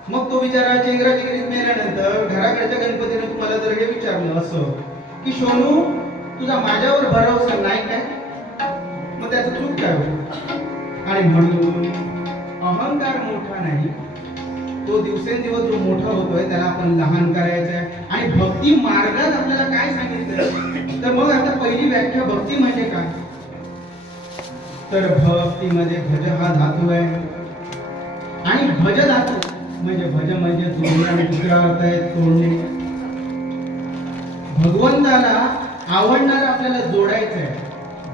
मग तो बिचारा चेंगराचेंगरीत मेल्यानंतर घराकडच्या गणपतीने तुम्हाला जर हे विचारलं असं की सोनू तुझा माझ्यावर भरोसा नाही काय, मग त्याचं चूक काय होईल? आणि म्हणून अहंकार मोठा नाही, तो दिवसेंदिवस जो मोठा होतोय त्याला आपण लहान करायचं आहे. आणि भक्ती मार्गात आपल्याला काय सांगितलं, तर मग आता पहिली व्याख्या भक्ती म्हणजे काय, तर भक्तीमध्ये भज हा धातू आहे. आणि भज धातू म्हणजे भज म्हणजे जोडणे, आणि दुसरा अर्थ आहे तोडणे. भगवंताला आवडणारं आपल्याला जोडायचं आहे,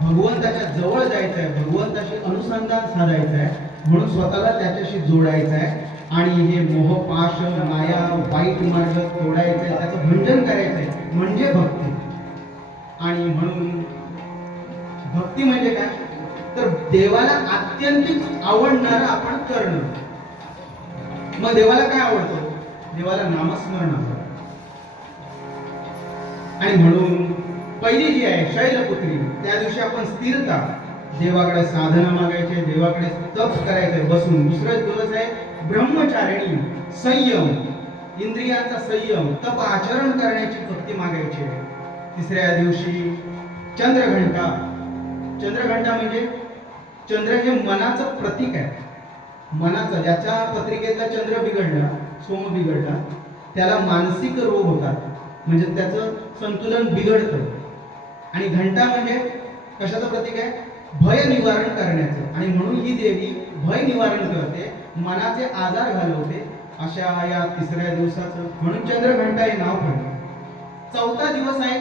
भगवंताच्या जवळ जायचं आहे, भगवंताशी अनुसंधान साधायचं आहे, म्हणून स्वतःला त्याच्याशी जोडायचं आहे. आणि हे मोह पाश माया वाईट मार्ग तोडायचं आहे, त्याचं भंजन करायचं आहे, म्हणजे भक्ती. आणि म्हणून भक्ती म्हणजे काय, तर देवाला अत्यंतिक आवडणारं आपण करणं. मग देवाला काय आवडतं, देवाला नामस्मरण आवडतं. आणि म्हणून पहिली जी आहे शैलपुत्री, त्या दिवशी आपण स्थिरता, देवाकडे साधना मागायचे, देवाकडे तप करायचंय बसून. दुसरा दिवस आहे ब्रह्मचारिणी, संयम, इंद्रियांचा संयम, तप आचरण करण्याची भक्ती मागायची. तिसऱ्या दिवशी चंद्रघंटा. चंद्रघंटा म्हणजे चंद्र हे मनाचं प्रतीक आहे. मनाचा, ज्याच्या पत्रिकेतला चंद्र बिघडला, सोम बिघडला, त्याला मानसिक रोग होतात, म्हणजे त्याचं संतुलन बिघडतं. आणि घंटा म्हणजे कशाचं प्रतीक आहे? भय निवारण करण्याचं. आणि म्हणून ही देवी भय निवारण करते, मनाचे आजार घालवते. अशा या तिसऱ्या दिवसाचं म्हणून चंद्रघंटा हे नाव पडलं. चौथा दिवस आहे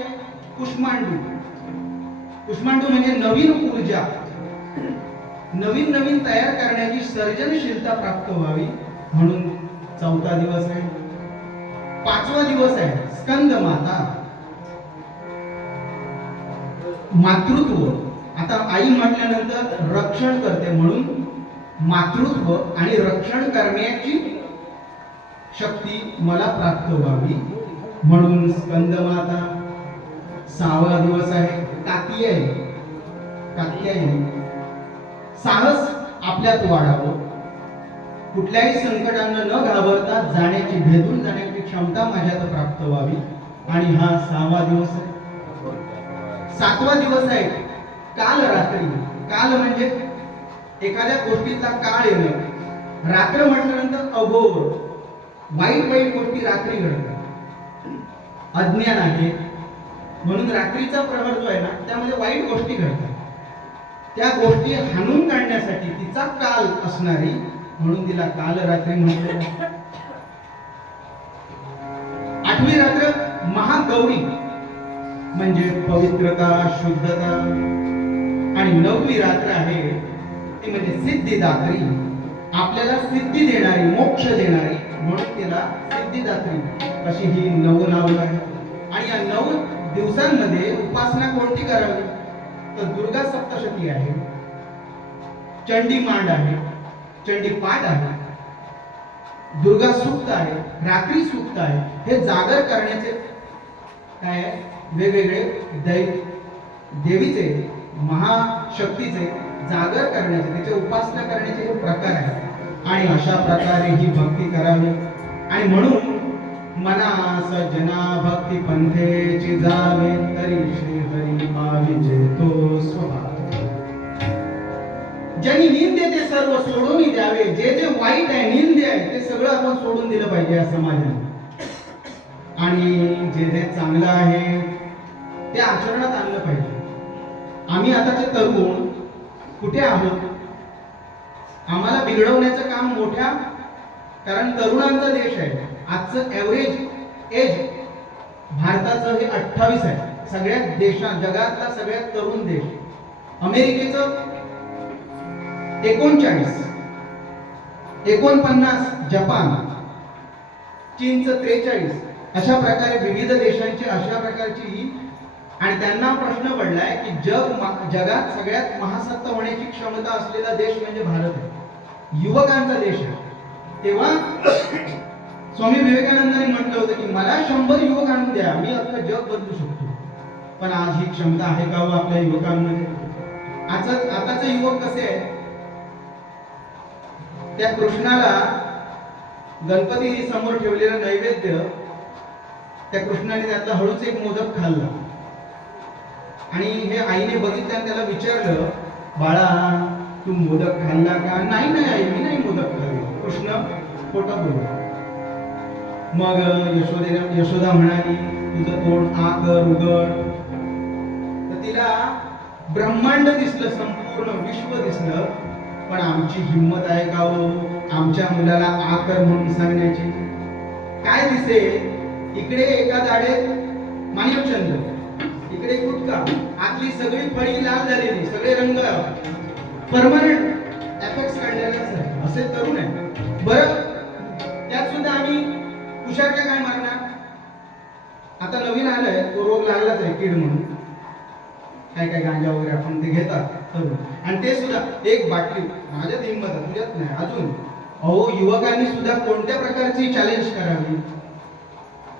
कुष्मांडू. कुष्मांडू म्हणजे नवीन ऊर्जा, नवीन नवीन तयार करण्याची सर्जनशीलता प्राप्त व्हावी म्हणून चौथा दिवस आहे. पाचवा दिवस आहे स्कंद माता, मातृत्व. आता आई म्हटल्यानंतर रक्षण करते, म्हणून मातृत्व आणि रक्षण करण्याची शक्ती मला प्राप्त व्हावी म्हणून स्कंद माता. सहावा दिवस आहे कात्यायनी. कात्यायनी साहस आपल्यात वाढावं, कुठल्याही संकटांना न घाबरता जाण्याची, भेदून जाण्याची क्षमता माझ्यात प्राप्त व्हावी. आणि हा सहावा दिवस आहे. सातवा दिवस आहे काल रात्री. काल म्हणजे एखाद्या गोष्टीचा काळ येणं. रात्र म्हटल्यानंतर अघोर, वाईट वाईट गोष्टी रात्री घडतात. अज्ञान आहे म्हणून रात्रीचा प्रहर जो आहे ना, त्यामध्ये वाईट गोष्टी घडतात. त्या गोष्टी हाणून काढण्यासाठी तिचा काल असणारी, म्हणून तिला काल रात्री म्हणतो. आठवी रात्र महागौरी म्हणजे पवित्रता, शुद्धता. आणि नववी रात्र आहे ती म्हणजे सिद्धिदात्री, आपल्याला सिद्धी देणारी, मोक्ष देणारी, म्हणून तिला सिद्धिदात्री अशी ही 9 नावं आहेत. आणि या 9 दिवसांमध्ये उपासना कोणती करावी? तर दुर्गा सप्तशती आहे, चंडी मांड आहे, चंडी पाठ आहे, दुर्गा सूक्त आहे, रात्री सूक्त आहे. हे जागर करण्याचे काय वेगवेगळे देवीचे, महाशक्तीचे जागर करण्याचे, त्याची उपासना करण्याचे हे प्रकार आहेत. आणि अशा प्रकारे ही भक्ती करावी. आणि म्हणून मना सजना भक्ती पंथेची जावे, तरी श्री हरी पाविजे तो स्वभाव. ज्यांनी निंदे ते सर्व सोडून द्यावे. जे जे वाईट आहे, निंदे आहे, ते सगळं आपण सोडून दिलं पाहिजे या समाजाने. आणि जे जे चांगलं आहे ते आचरणात आणलं पाहिजे. आम्ही आताचे तरुण कुठे आहोत? आम्हाला बिघडवण्याचं काम मोठ्या, कारण तरुणांचा देश आहे. आजचं ॲव्हरेज एज भारताचं हे 28 आहे. सगळ्यात देशात, जगातला सगळ्यात तरुण देश. अमेरिकेचं 39, 49 जपान, चीनचं 43. अशा प्रकारे विविध देशांची अशा प्रकारची ही. आणि त्यांना प्रश्न पडलाय की जगात सगळ्यात महासत्ता होण्याची क्षमता असलेला देश म्हणजे भारत आहे, युवकांचा देश आहे. तेव्हा स्वामी विवेकानंदांनी म्हटलं होतं की मला 100 युवक आणून द्या, मी अख्खं जग बदलू शकतो. पण आज ही क्षमता आहे का हो आपल्या युवकांमध्ये? आताचे युवक कसे आहेत? त्या कृष्णाला गणपती समोर ठेवलेला नैवेद्य, त्या कृष्णाने त्यातला हळूच एक मोदक खाल्ला. आणि हे आईने बघितलं आणि त्याला विचारलं, बाळा तू मोदक खाल्ला का? नाही नाही आई, मी नाही मोदक खाल्ला. कृष्ण खोटं बोलला. मग यशोदा म्हणाली, तुझं तोंड आ कर, उघड. तर तिला ब्रह्मांड दिसलं, संपूर्ण विश्व दिसलं. पण आमची हिंमत आहे का हो आमच्या मुलाला आ कर म्हणून सांगण्याची? काय दिसेल? इकडे एका दाढेत माणिकचंद्र, इकडे गुटखा, आतली सगळी फळी लाल झालेली, सगळे रंग परमनंट एफेक्ट्स काढलेले असे तरुण आहे. बरं, त्यात सुद्धा आम्ही हुशारक्या काय मारणार? आता नवीन आलंय तो रोग लागलाच आहे, कीड म्हणून. काय काय गांजा वगैरे आपण ते घेतात तरुण, आणि ते सुद्धा एक बाटली. माझ्यात हिंमत आहे, तुझ्यात नाही अजून. अहो, युवकांनी सुद्धा कोणत्या प्रकारची चॅलेंज करावी?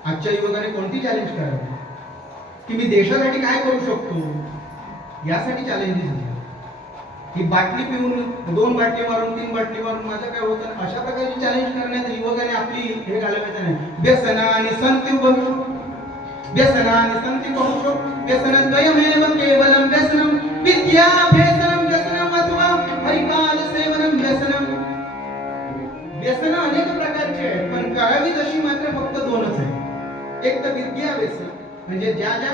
आजच्या युवकांनी कोणती चॅलेंज करावी की मी देशासाठी काय करू शकतो, यासाठी चॅलेंजेस आहे. ही बाटली पिऊन 2 बाटली मारून 3 बाटली मारून माझं काय होतं? अशा प्रकारची चॅलेंज करण्यात युवकांनी आपली हे घालवायचं नाही. व्यसना आणि संती बघू, व्यसना आणि संती बघू, व्यसनं द्वयमेव केवलम व्यसनम विद्याभ्यसनम व्यसनम अथवा हरिपाद सेवनम व्यसनम. एक तर विद्या व्यसन, म्हणजे ज्या ज्या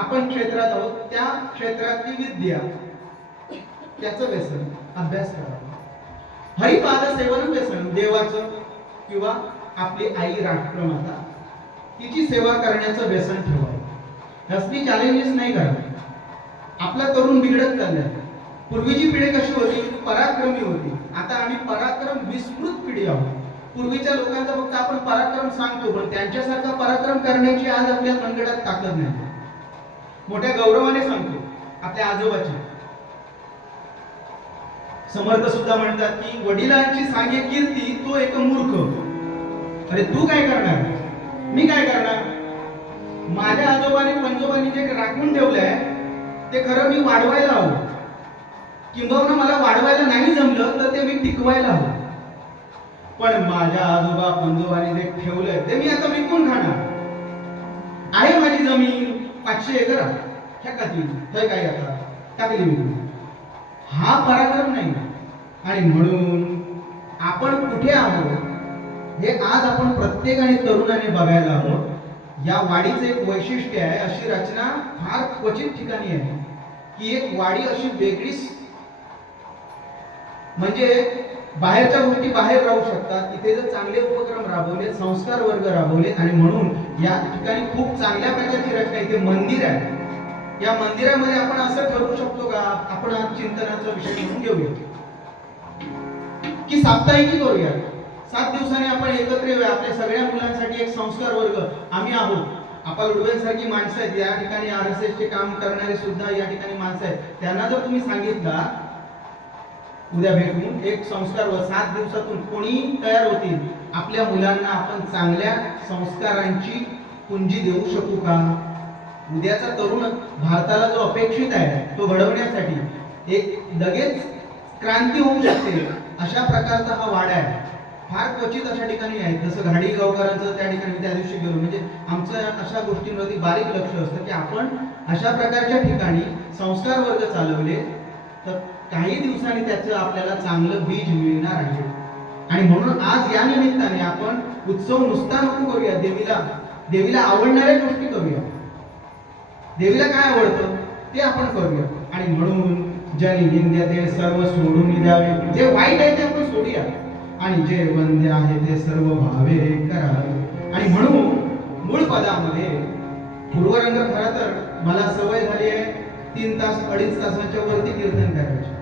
आपण क्षेत्रात आहोत त्या क्षेत्रातली विद्या, त्याचं व्यसन, अभ्यास करावा. हरिपाद सेवन व्यसन, देवाचं किंवा आपली आई राष्ट्रमाता तिची सेवा करण्याचं व्यसन ठेवावं. असली चॅलेंजेस नाही करावे. आपला तरुण बिघडत चाललाय. पूर्वीची पिढी कशी होती? पराक्रमी होती. आता आम्ही पराक्रम विस्मृत पिढी आहोत. पूर्वीच्या लोकांचा फक्त आपण पराक्रम सांगतो, पण त्यांच्यासारखा पराक्रम करण्याची आज आपल्या मनगटात ताकद नाही. मोठ्या गौरवाने सांगतो आपल्या आजोबाची. समर्थ सुद्धा म्हणतात की वडिलांची सांगे कीर्ती तो एक मूर्ख. अरे तू काय करणार? मी काय करणार? माझ्या आजोबांनी पंजोबांनी जे राखून ठेवलंय ते खरं मी वाढवायला हवं, किंबहुना मला वाढवायला नाही जमलं तर ते मी टिकवायला हवं. पण माझ्या आजोबा पंजोबांनी जे ठेवलंय ते मी आता विकून खाणार. आहे माझी जमीन 500 एकर ह्या काय आता टाकली विकून. हा पराक्रम नाही. आणि म्हणून आपण कुठे आहोत हे आज आपण प्रत्येकाने तरुणाने बघायला हवं. या वाडीचं एक वैशिष्ट्य आहे, अशी रचना फार क्वचित ठिकाणी आहे की एक वाडी अशी वेगळीच, म्हणजे बाहेरच्या गोष्टी बाहेर राहू शकतात. इथे जर चांगले उपक्रम राबवले, संस्कार वर्ग राबवले, आणि म्हणून या ठिकाणी खूप चांगल्या प्रकारची रचना. इथे मंदिर आहे. या मंदिरामध्ये आपण असं ठरवू शकतो का, आपण आज चिंतनाचा विषय म्हणून घेऊया की साप्ताहिकी करूया. 7 दिवसांनी आपण एकत्र येऊया. आपल्या सगळ्या मुलांसाठी एक संस्कार वर्ग आम्ही आहोत. आपण लुडवेसारखी माणसं आहेत या ठिकाणी, RSS चे काम करणारे सुद्धा या ठिकाणी माणसं आहेत. त्यांना जर तुम्ही सांगितला उद्या भेटून एक संस्कार व 7 दिवसातून कोणी तयार होतील, आपल्या मुलांना आपण चांगल्या संस्कारांची पुंजी देऊ शकू का? उद्याचा तरुण भारताला जो अपेक्षित आहे तो घडवण्यासाठी एक लगेच क्रांती होऊ शकते अशा प्रकारचा हा वाडा आहे. फार क्वचित अशा ठिकाणी आहे. जसं घाडी गावकरांचं त्या ठिकाणी त्या दिवशी गेलो, म्हणजे आमचं अशा गोष्टींवरती बारीक लक्ष असतं की आपण अशा प्रकारच्या ठिकाणी संस्कार वर्ग चालवले तर काही दिवसांनी त्याचं आपल्याला चांगलं बीज मिळणार आहे. आणि म्हणून आज या निमित्ताने आपण उत्सव नुसता नको करूया, देवीला आवडणाऱ्या गोष्टी करूया. देवीला काय आवडतं ते आपण करूया. आणि म्हणून जनी निंद्य ते सर्व सोडून द्यावे, जे वाईट आहे ते आपण सोडूया, आणि जे वंद्य आहे ते सर्व भावे करावे. आणि म्हणून मूळ पदामध्ये पूर्वरंग, खरं तर मला सवय झाली आहे 3 तास 2.5 तासाच्या वरती कीर्तन करायचे,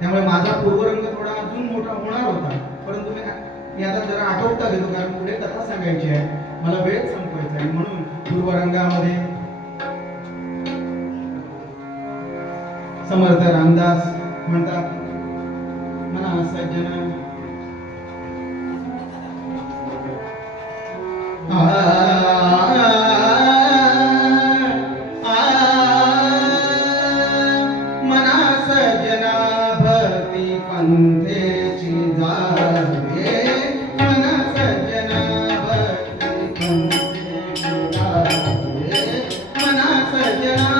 त्यामुळे माझा पूर्वरंग थोडा अजून मोठा होणार होता. परंतु मी आता जरा आठवता घेतो, कारण पुढे कथा सांगायची आहे, मला वेळ संपवायचा आहे. म्हणून पूर्वरंगामध्ये समर्थ रामदास म्हणतात, मना सज्जन मना सज्जना भक्ती पंथेची जागे, मना सज्जना भक्ती पंथेची जागे, मना सज्जना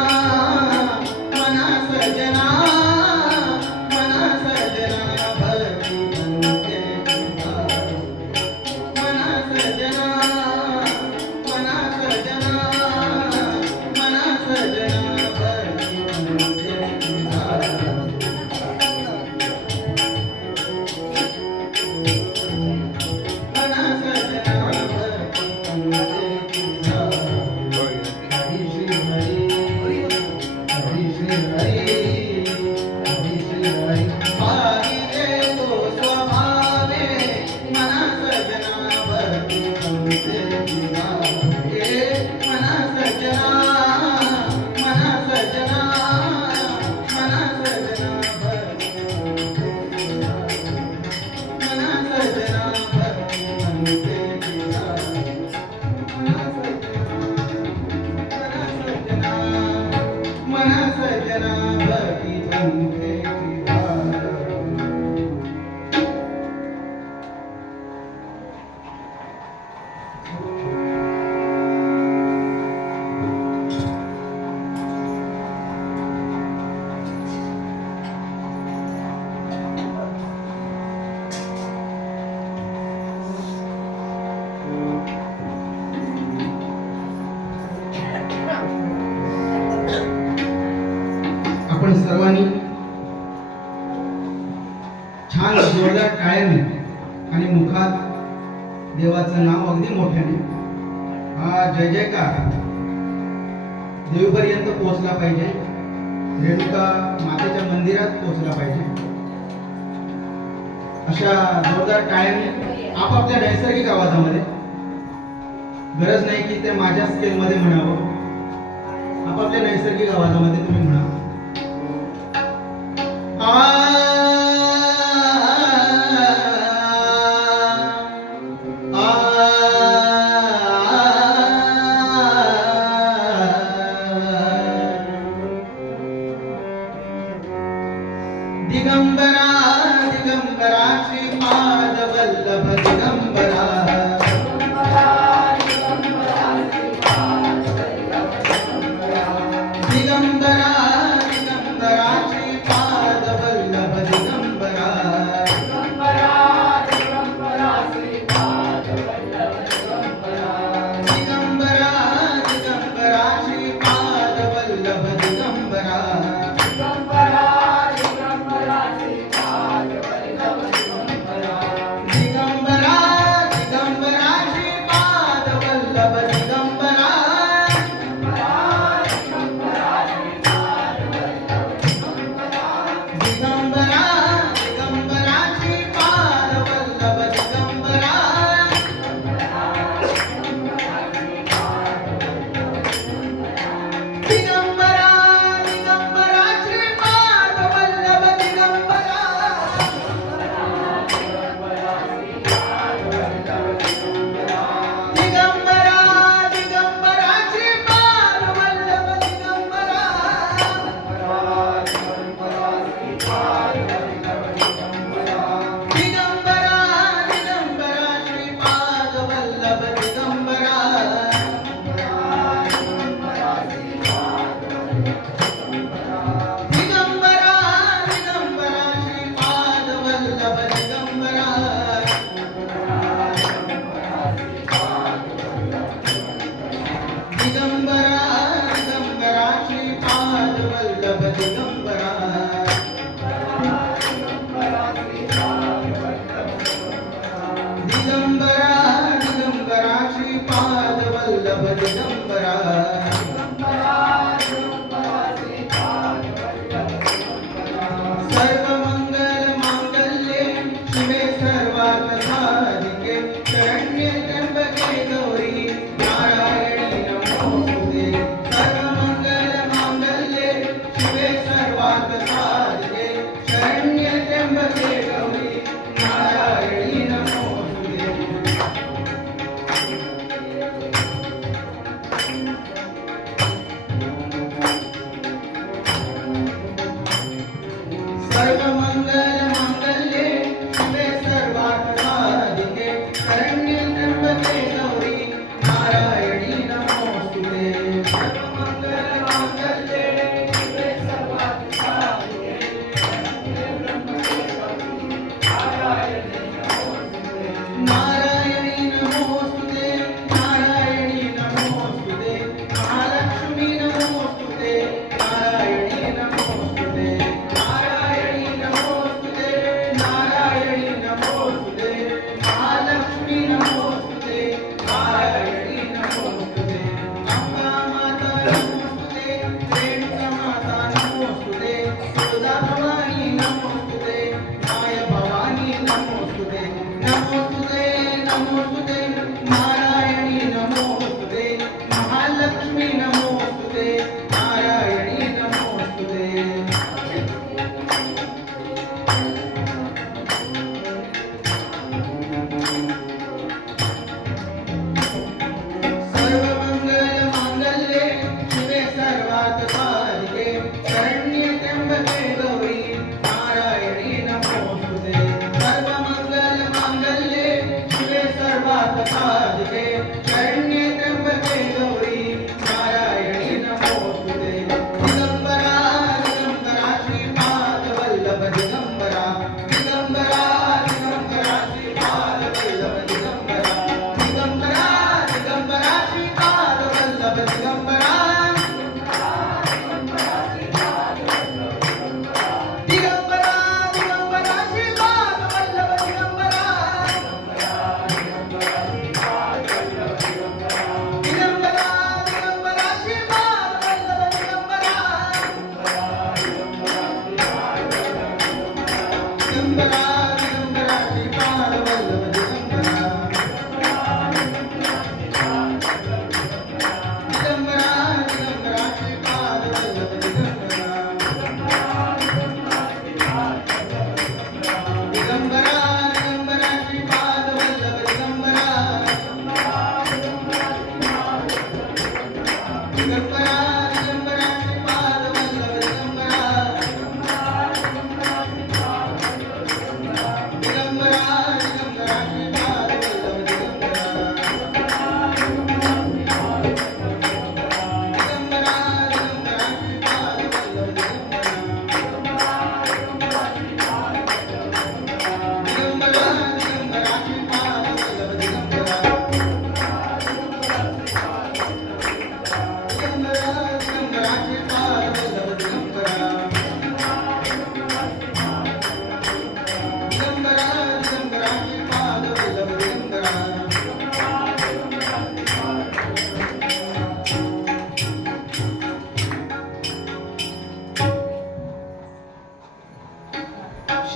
सर्वांनी छान जोरदार टाळ्यांनी आणि मुखात देवाचं नाव अगदी मोठ्याने हा जय जयकार देवीपर्यंत पोहोचला पाहिजे, रेणुका मातेच्या मंदिरात पोहोचला पाहिजे. अशा जोरदार टाळ्यांनी आपापल्या नैसर्गिक आवाजामध्ये, गरज नाही की ते माझ्या स्केलमध्ये म्हणावं, आपापल्या नैसर्गिक आवाजामध्ये तुम्ही म्हणा. दिगंबरा दिगंबरा श्रीपाद वल्लभ दिगंबरा, दिगंबरा दिगंबरा श्रीपाद वल्लभ दिगंबरा, दिगंबरा दिगंबरा श्रीपाद वल्लभ दिगंबरा,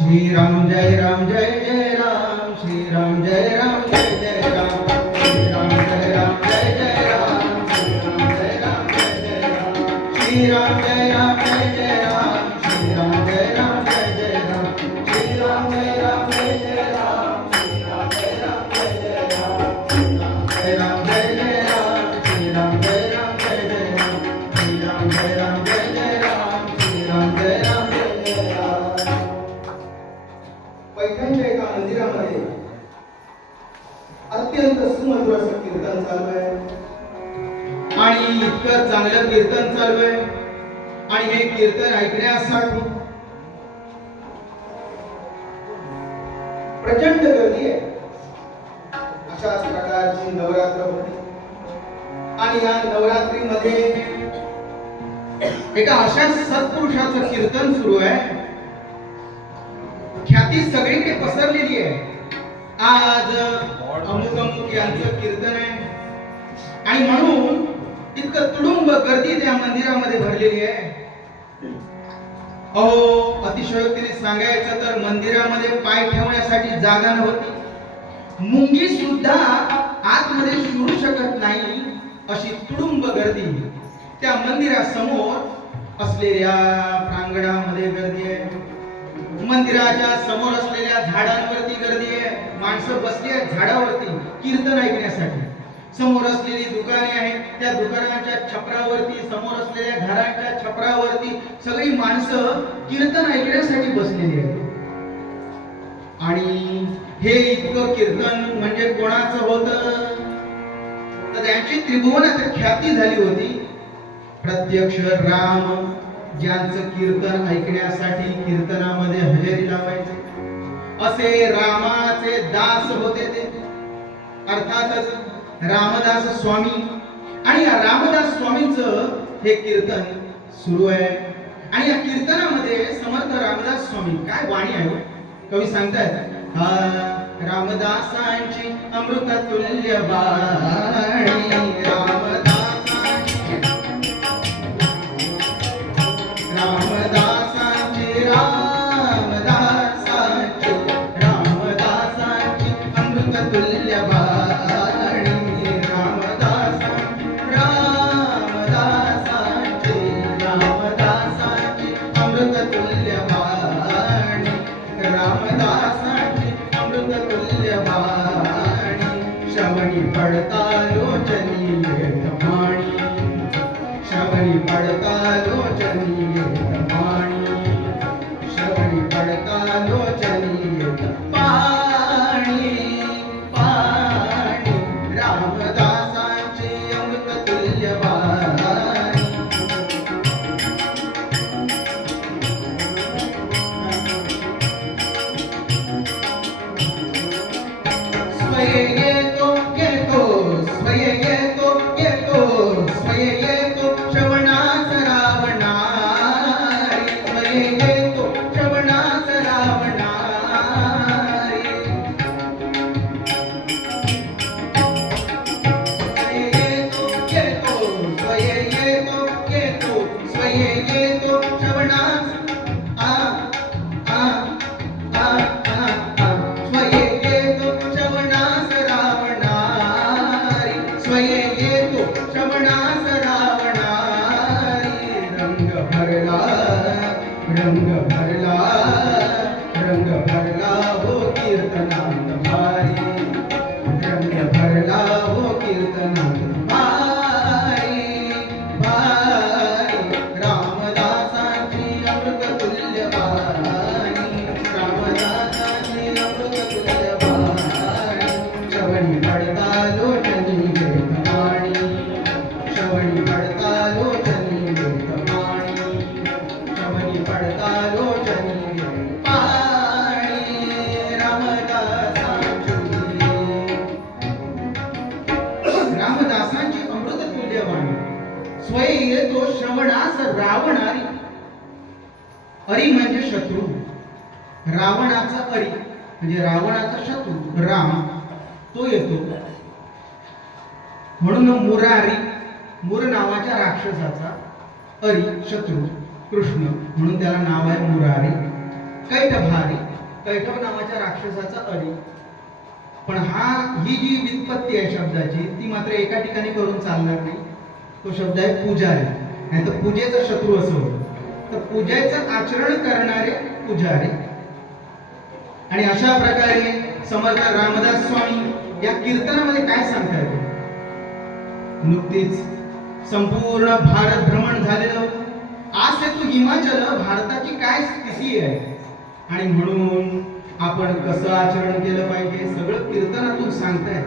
श्री राम जय जय राम, श्री राम जय राम जय राम, श्री राम जय राम जय राम, श्री राम जय राम जय राम, श्री राम जय राम जय राम, श्री राम जय राम जय राम, श्री राम जय राम जय राम, श्री राम जय राम जय राम, श्री राम जय राम जय राम, श्री राम जय राम जय राम, श्री राम जय राम जय राम. पैठणच्या एका मंदिरामध्ये अत्यंत सुमधुर असं कीर्तन चालू आहे आणि इतकं चांगलं कीर्तन चालू आहे आणि हे कीर्तन ऐकण्यासाठी प्रचंड गर्दी आहे. अशाच प्रकारची नवरात्र होती आणि या नवरात्रीमध्ये एका अशा सत्पुरुषाचं कीर्तन सुरू आहे. ख्याती सगळीकडे पसरलेली आहे. आज अमुक अमुक यांचं कीर्तन आहे आणि म्हणून इतकं तुडुंब गर्दी त्या मंदिरामध्ये भरलेली आहे. अहो, अतिशयोक्तीने सांगायचं तर मंदिरामध्ये पाय ठेवण्यासाठी जागा नव्हती. मुंगी सुद्धा आतमध्ये शिरू शकत नाही अशी तुडुंब गर्दी त्या मंदिरासमोर असलेल्या प्रांगणामध्ये गर्दी आहे. मंदिराच्या समोर असलेल्या झाडांवरती गर्दी आहे. माणसं बसली आहेत झाडावरती कीर्तन ऐकण्यासाठी. समोर असलेली दुकाने आहेत, त्या दुकानांच्या छपरावरती, समोर असलेल्या घरांच्या छपरावरती सगळी माणसं कीर्तन ऐकण्यासाठी बसलेली आहेत. आणि हे इतकं कीर्तन म्हणजे कोणाचं होतं तर त्यांची त्रिभुवनात ख्याती झाली होती. प्रत्यक्ष राम ज्यांचं कीर्तन ऐकण्यासाठी कीर्तनामध्ये हजेरी लावायचे असे रामाचे दास होते ते, अर्थातच रामदास स्वामी. आणि या रामदास स्वामींचं हे कीर्तन सुरू आहे आणि या कीर्तनामध्ये समर्थ रामदास स्वामी काय वाणी आहे. कवी सांगतात हा रामदासांची अमृततुल्य वाणी, रामदासांची अमृततुल्य श्रवणी पडता लोचनी माणी, श्रवणी पडता लोचनी माणी, श्रवणी पडता लोचनी पाणी पाणी, रामदासांची अमृततुल्य वाणी. श्रवणास रावणारी, श्रवणास रावणारी, श्रवणास श्रवणास रावणारी. रंग भरला रंग भरला हो कीर्तनात भारी, रंग भरला हो कीर्तनात भारी भारी. रामदासांची अमृततुल्य वाणी, रामदासांची अमृततुल्य वाणी. श्रवणी पडता लोचनी माणी, श्रवणी पडता लोचनी माणी, श्रवणी पडता लोचनी पाणी. रामदासांची अमृततुल्य वाणी. स्वय येतो श्रवणास रावणारी. अरी म्हणजे शत्रू, रावणाचा अरी म्हणजे रावणाचा शत्रू राम तो येतो. म्हणून मुरारी, मूर नावाच्या राक्षसाचा अरी शत्रू कृष्ण म्हणून त्याला नाव आहे मुरारी. कैटभारी कैठव नावाच्या राक्षसाचा अडी. पण ही जी व्युत्पत्ती आहे शब्दाची ती मात्र एका ठिकाणी करून चालणार नाही. तो शब्द आहे पुजारी, नाही तर पूजेचा शत्रू असं होतं. तर पूजेचं आचरण करणारे पुजारी. आणि अशा प्रकारे समर्थ रामदास स्वामी या कीर्तनामध्ये काय सांगतात? नुकतीच संपूर्ण भारत भ्रमण झालेलं होतं. आज ते तू हिमाचल भारताची काय स्थिती आहे आणि म्हणून आपण कसं आचरण केलं पाहिजे सगळं कीर्तनातून सांगताय.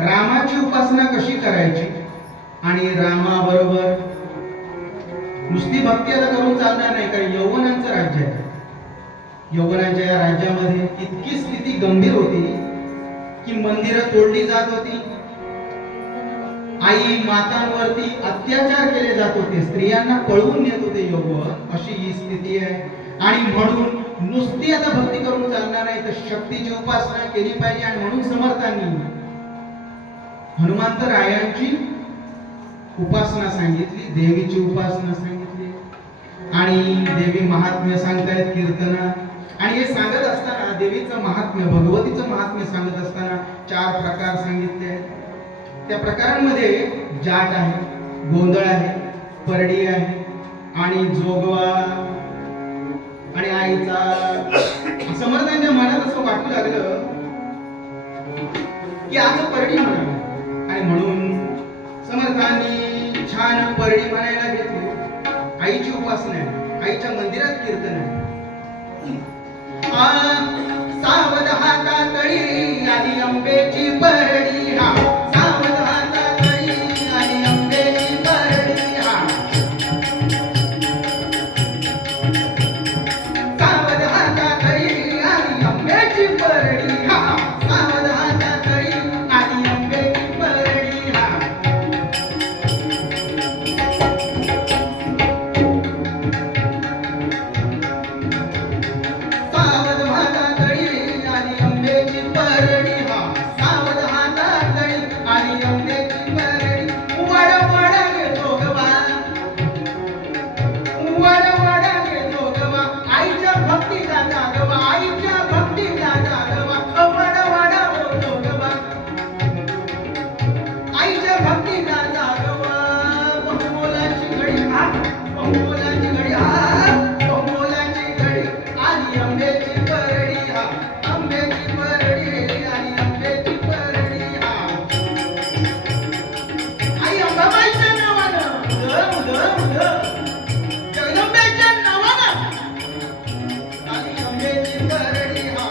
रामाची उपासना कशी करायची आणि रामाबरोबर नुसती भक्ती आता करून चालणार नाही, कारण यौवनांचं राज्य आहे. यौवनांच्या या राज्यामध्ये इतकी स्थिती गंभीर होती की मंदिरं तोडली जात होती, आई मातांवरती अत्याचार केले जात होते, स्त्रियांना पळवून नेत होते यौवन. अशी ही स्थिती आहे. आणि म्हणून नुसती आता भक्ती करून चालणार नाही, तर शक्तीची उपासना केली पाहिजे. आणि म्हणून समर्थांनी हनुमंतरायांची उपासना सांगितली, देवीची उपासना सांगितली आणि देवी महात्म्य सांगतायत कीर्तना. आणि हे सांगत असताना देवीचं महात्म्य, भगवतीचं महात्म्य सांगत असताना 4 प्रकार सांगितले आहेत. त्या प्रकारांमध्ये जाट आहे, गोंधळ आहे, परडी आहे आणि जोगवा आणि आईचा. समर्थांच्या मनात असं वाटू लागलं की आज परडी म्हणावी. आणि म्हणून समर्थांनी छान परडी म्हणायला घेतली. आईची उपासना आहे, आईच्या मंदिरात कीर्तन आहे. सावध हातातळी आली अंबेची परडी, हा सावध हातातळी आली अंबेची परडी, हा सावध हातातळी आली अंबेची परडी, हा सावध हातातळी आली अंबेची परडी, हा सावध हातातळी आली अंबेची परडी, हा सावध हातातळी आली अंबेची परडी. वड वड घेतो गवा, वड वड घेतो गवा, आईच्या भक्तीला जागवा, आईच्या भक्तीला जागवा. वड वड होतो गवा, आईच्या भक्तीला जागवा. बहुमोलाची घडी, हा बहुमोलाची घडी, हा बहुमोलाची घडी आली अंबेची परडी, हा अंबेची परडी आली अंबेची परडी, हा आई अंबाबाईच्या नावानं उद उद उद जगदंबेच्या नावानं आली अंबेची परडी, हा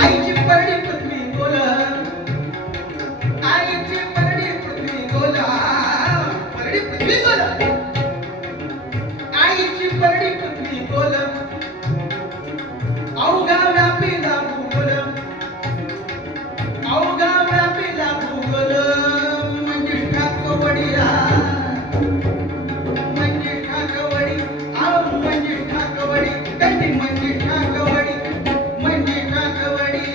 आईची परडी पृथ्वी गोल, आईची परडी पृथ्वी गोल, परडी पृथ्वी गोल, आईची परडी पृथ्वी गोल. अवघा व्यापीला भूगोल, अवघा व्यापीला भूगोल. मंजिष्ठा कवडी, मंजिष्ठा कवडी, मंजिष्ठा कवडी, त्यांनी मंजिष्ठा कवडी, मंजिष्ठा कवडी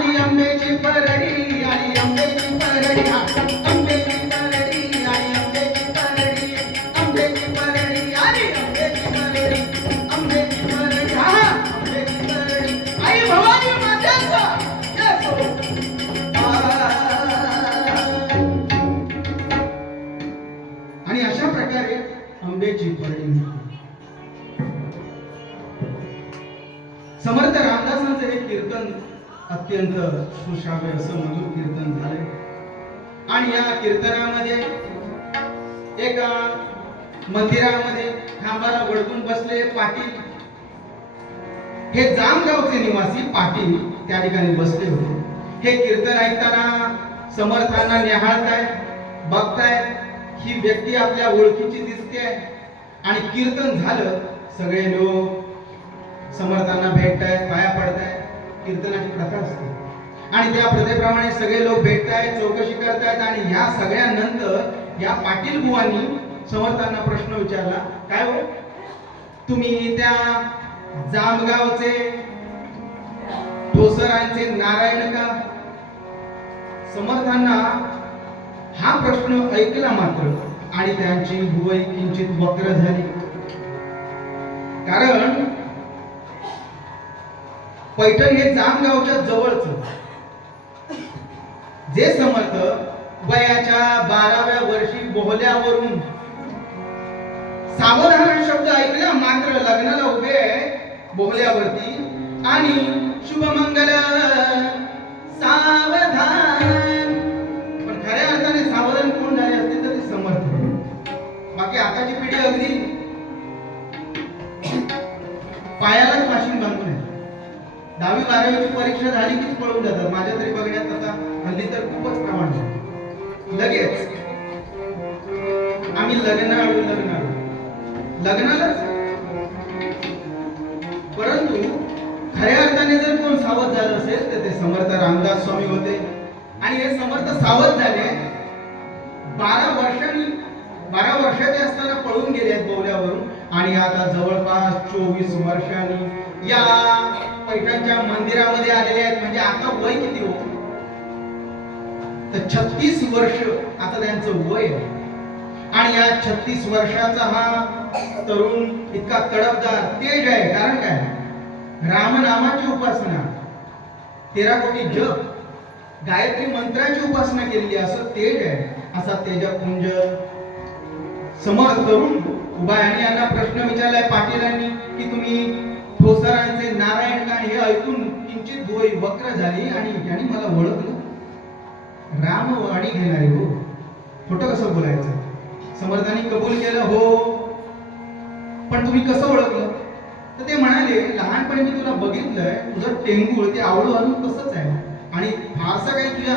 आली आंब्याची परडी, आली आंब्याची परडी, हा, आंब्याची परडी, आली आंब्याची परडी, आंब्याची परडी, आली आंब्याची परडी, आंब्याची परडी, हा, आंब्याची परडी, आई भवानी मातेचा जय हो. आणि अशा प्रकारे आंब्याची परडी. समर्थ रामदासांचं हे कीर्तन अत्यंत सुश्राव्य असं मधुर कीर्तन झाले. आणि या कीर्तनामध्ये एका मंदिरामध्ये खांबाला वळकून बसले पाटील, हे जामगावचे निवासी पाटील त्या ठिकाणी बसले होते. हे कीर्तन ऐकताना समर्थांना निहाळताय, बघताय, ही व्यक्ती आपल्या ओळखीची दिसते. आणि कीर्तन झालं, सगळे लोक समर्थांना भेटतायत, पाया पडतायत. कीर्तनाची प्रथा असते आणि त्या प्रथेप्रमाणे सगळे लोक भेटतायत, चौकशी करतायत. आणि ह्या सगळ्यानंतर या पाटील बुवांनी समर्थांना प्रश्न विचारला, काय हो तुम्ही त्या जामगावचे ठोसरांचे नारायण का? समर्थांना हा प्रश्न ऐकला मात्र आणि त्यांची भुवई किंचित वक्र झाली. कारण पैठण हे जामगावच्या जवळच. जे समर्थ वयाच्या 12व्या वर्षी बोहल्यावरून सावधान शब्द ऐकला मात्र लग्नाला उभे बोहल्यावरती आणि शुभमंगल सावधान, पण खऱ्या अर्थाने सावधान कोण झाले असते तर ते समर्थ. बाकी आताची पिढी अगदी पायालाच माशीन बांधून आहे. 10वी 12वीची परीक्षा झाली कीच पळून जातात. माझ्या तरी बघण्यात आता हल्ली तर खूपच प्रमाण आहे. लगेच आम्ही लग्नालाच. परंतु खऱ्या अर्थाने जर कोण सावध झालं असेल तर ते समर्थ रामदास स्वामी होते. आणि हे समर्थ सावध झाले 12 वर्षाचे असताना पळून गेले आहेत बोवल्यावरून. आणि आता जवळपास 24 वर्षांनी या पैठणच्या मंदिरामध्ये आलेले आहेत. म्हणजे आता वय किती हो? तर 36 वर्ष आता त्यांचं वय आहे. आणि या 36 वर्षाचा हा तरुण इतका तडफदार तेज आहे. कारण काय? रामनामाची उपासना, 13 कोटी जप, गायत्री मंत्राची उपासना केलेली, असं तेज आहे. असा तेजपुंज समोर तरुण उभा आहे. आणि यांना प्रश्न विचारलाय पाटीलांनी की तुम्ही ठोसरांचे नारायण का? हे ऐकून किंचित भुवई वक्र झाली आणि यांनी मला ओळखलं. रामवाणी घेणारे हो, खोटं कसं बोलायचं? समर्थांनी कबूल केलं, हो, पण तुम्ही कसं ओळखलं? तर ते म्हणाले, लहानपणी मी तुला बघितलंय, तुझं टेंगूळ ते आवळू अजून तसंच आहे आणि फारसा काही तुझ्या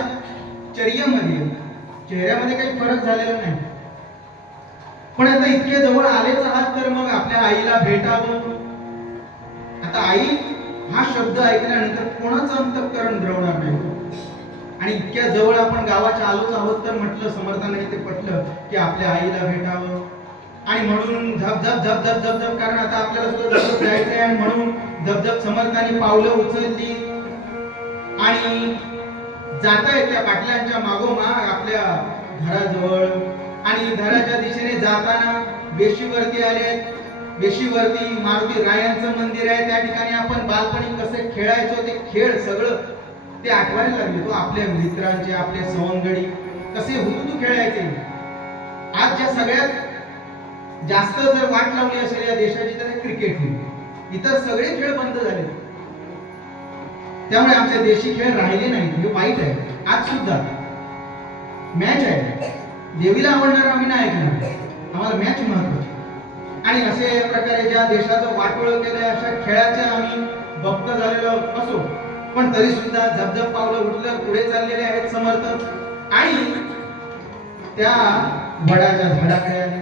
चेहऱ्यामध्ये काही फरक झालेला नाही. पण आता इतके जवळ आलेच आहात तर मग आपल्या आईला भेटावं. आता आई हा शब्द ऐकल्यानंतर कोणाचं अंतःकरण द्रवणार नाही. आणि इतक्या जवळ आपण गावाच्या आलोच आहोत तर म्हटलं समर्थांना ते पटलं की आपल्या आईला भेटावं. आणि म्हणून धप कारण आता आपल्याला सुद्धा जवळ जायचंय. आणि म्हणून धप समर्थांनी पावलं उचलली आणि जातायत त्या पाटलांच्या मागोमाग आपल्या घराजवळ. आणि घराच्या दिशेने जाताना वेशीवरती आले. वेशीवरती मारुती रायांचं मंदिर आहे. त्या ठिकाणी आपण बालपणी कसे खेळायचो ते खेळ सगळं ते आठवायला लागले. तो आपल्या मित्रांचे, आपले सवंगडी कसे हुतू खेळायचे. आज ज्या सगळ्यात जास्त जर वाट लावली असेल या देशाची तर क्रिकेट ही. इतर सगळे खेळ बंद झाले. त्यामुळे आमचे देशी खेळ राहिले नाही. हे वाईट आहे. आज सुद्धा मॅच आहे. देवीला आवडणार आम्ही नाही ऐकणार, आम्हाला मॅच महत्वाची. आणि असे प्रकारे ज्या देशाचं वाटोळ केलंय अशा खेळाचे आम्ही भक्त झालेलो असो, पण तरी सुद्धा झपझप पावलं उठलं पुढे चाललेले आहेत समर्थ. आणि त्या वडाच्या झाडाकडे आले.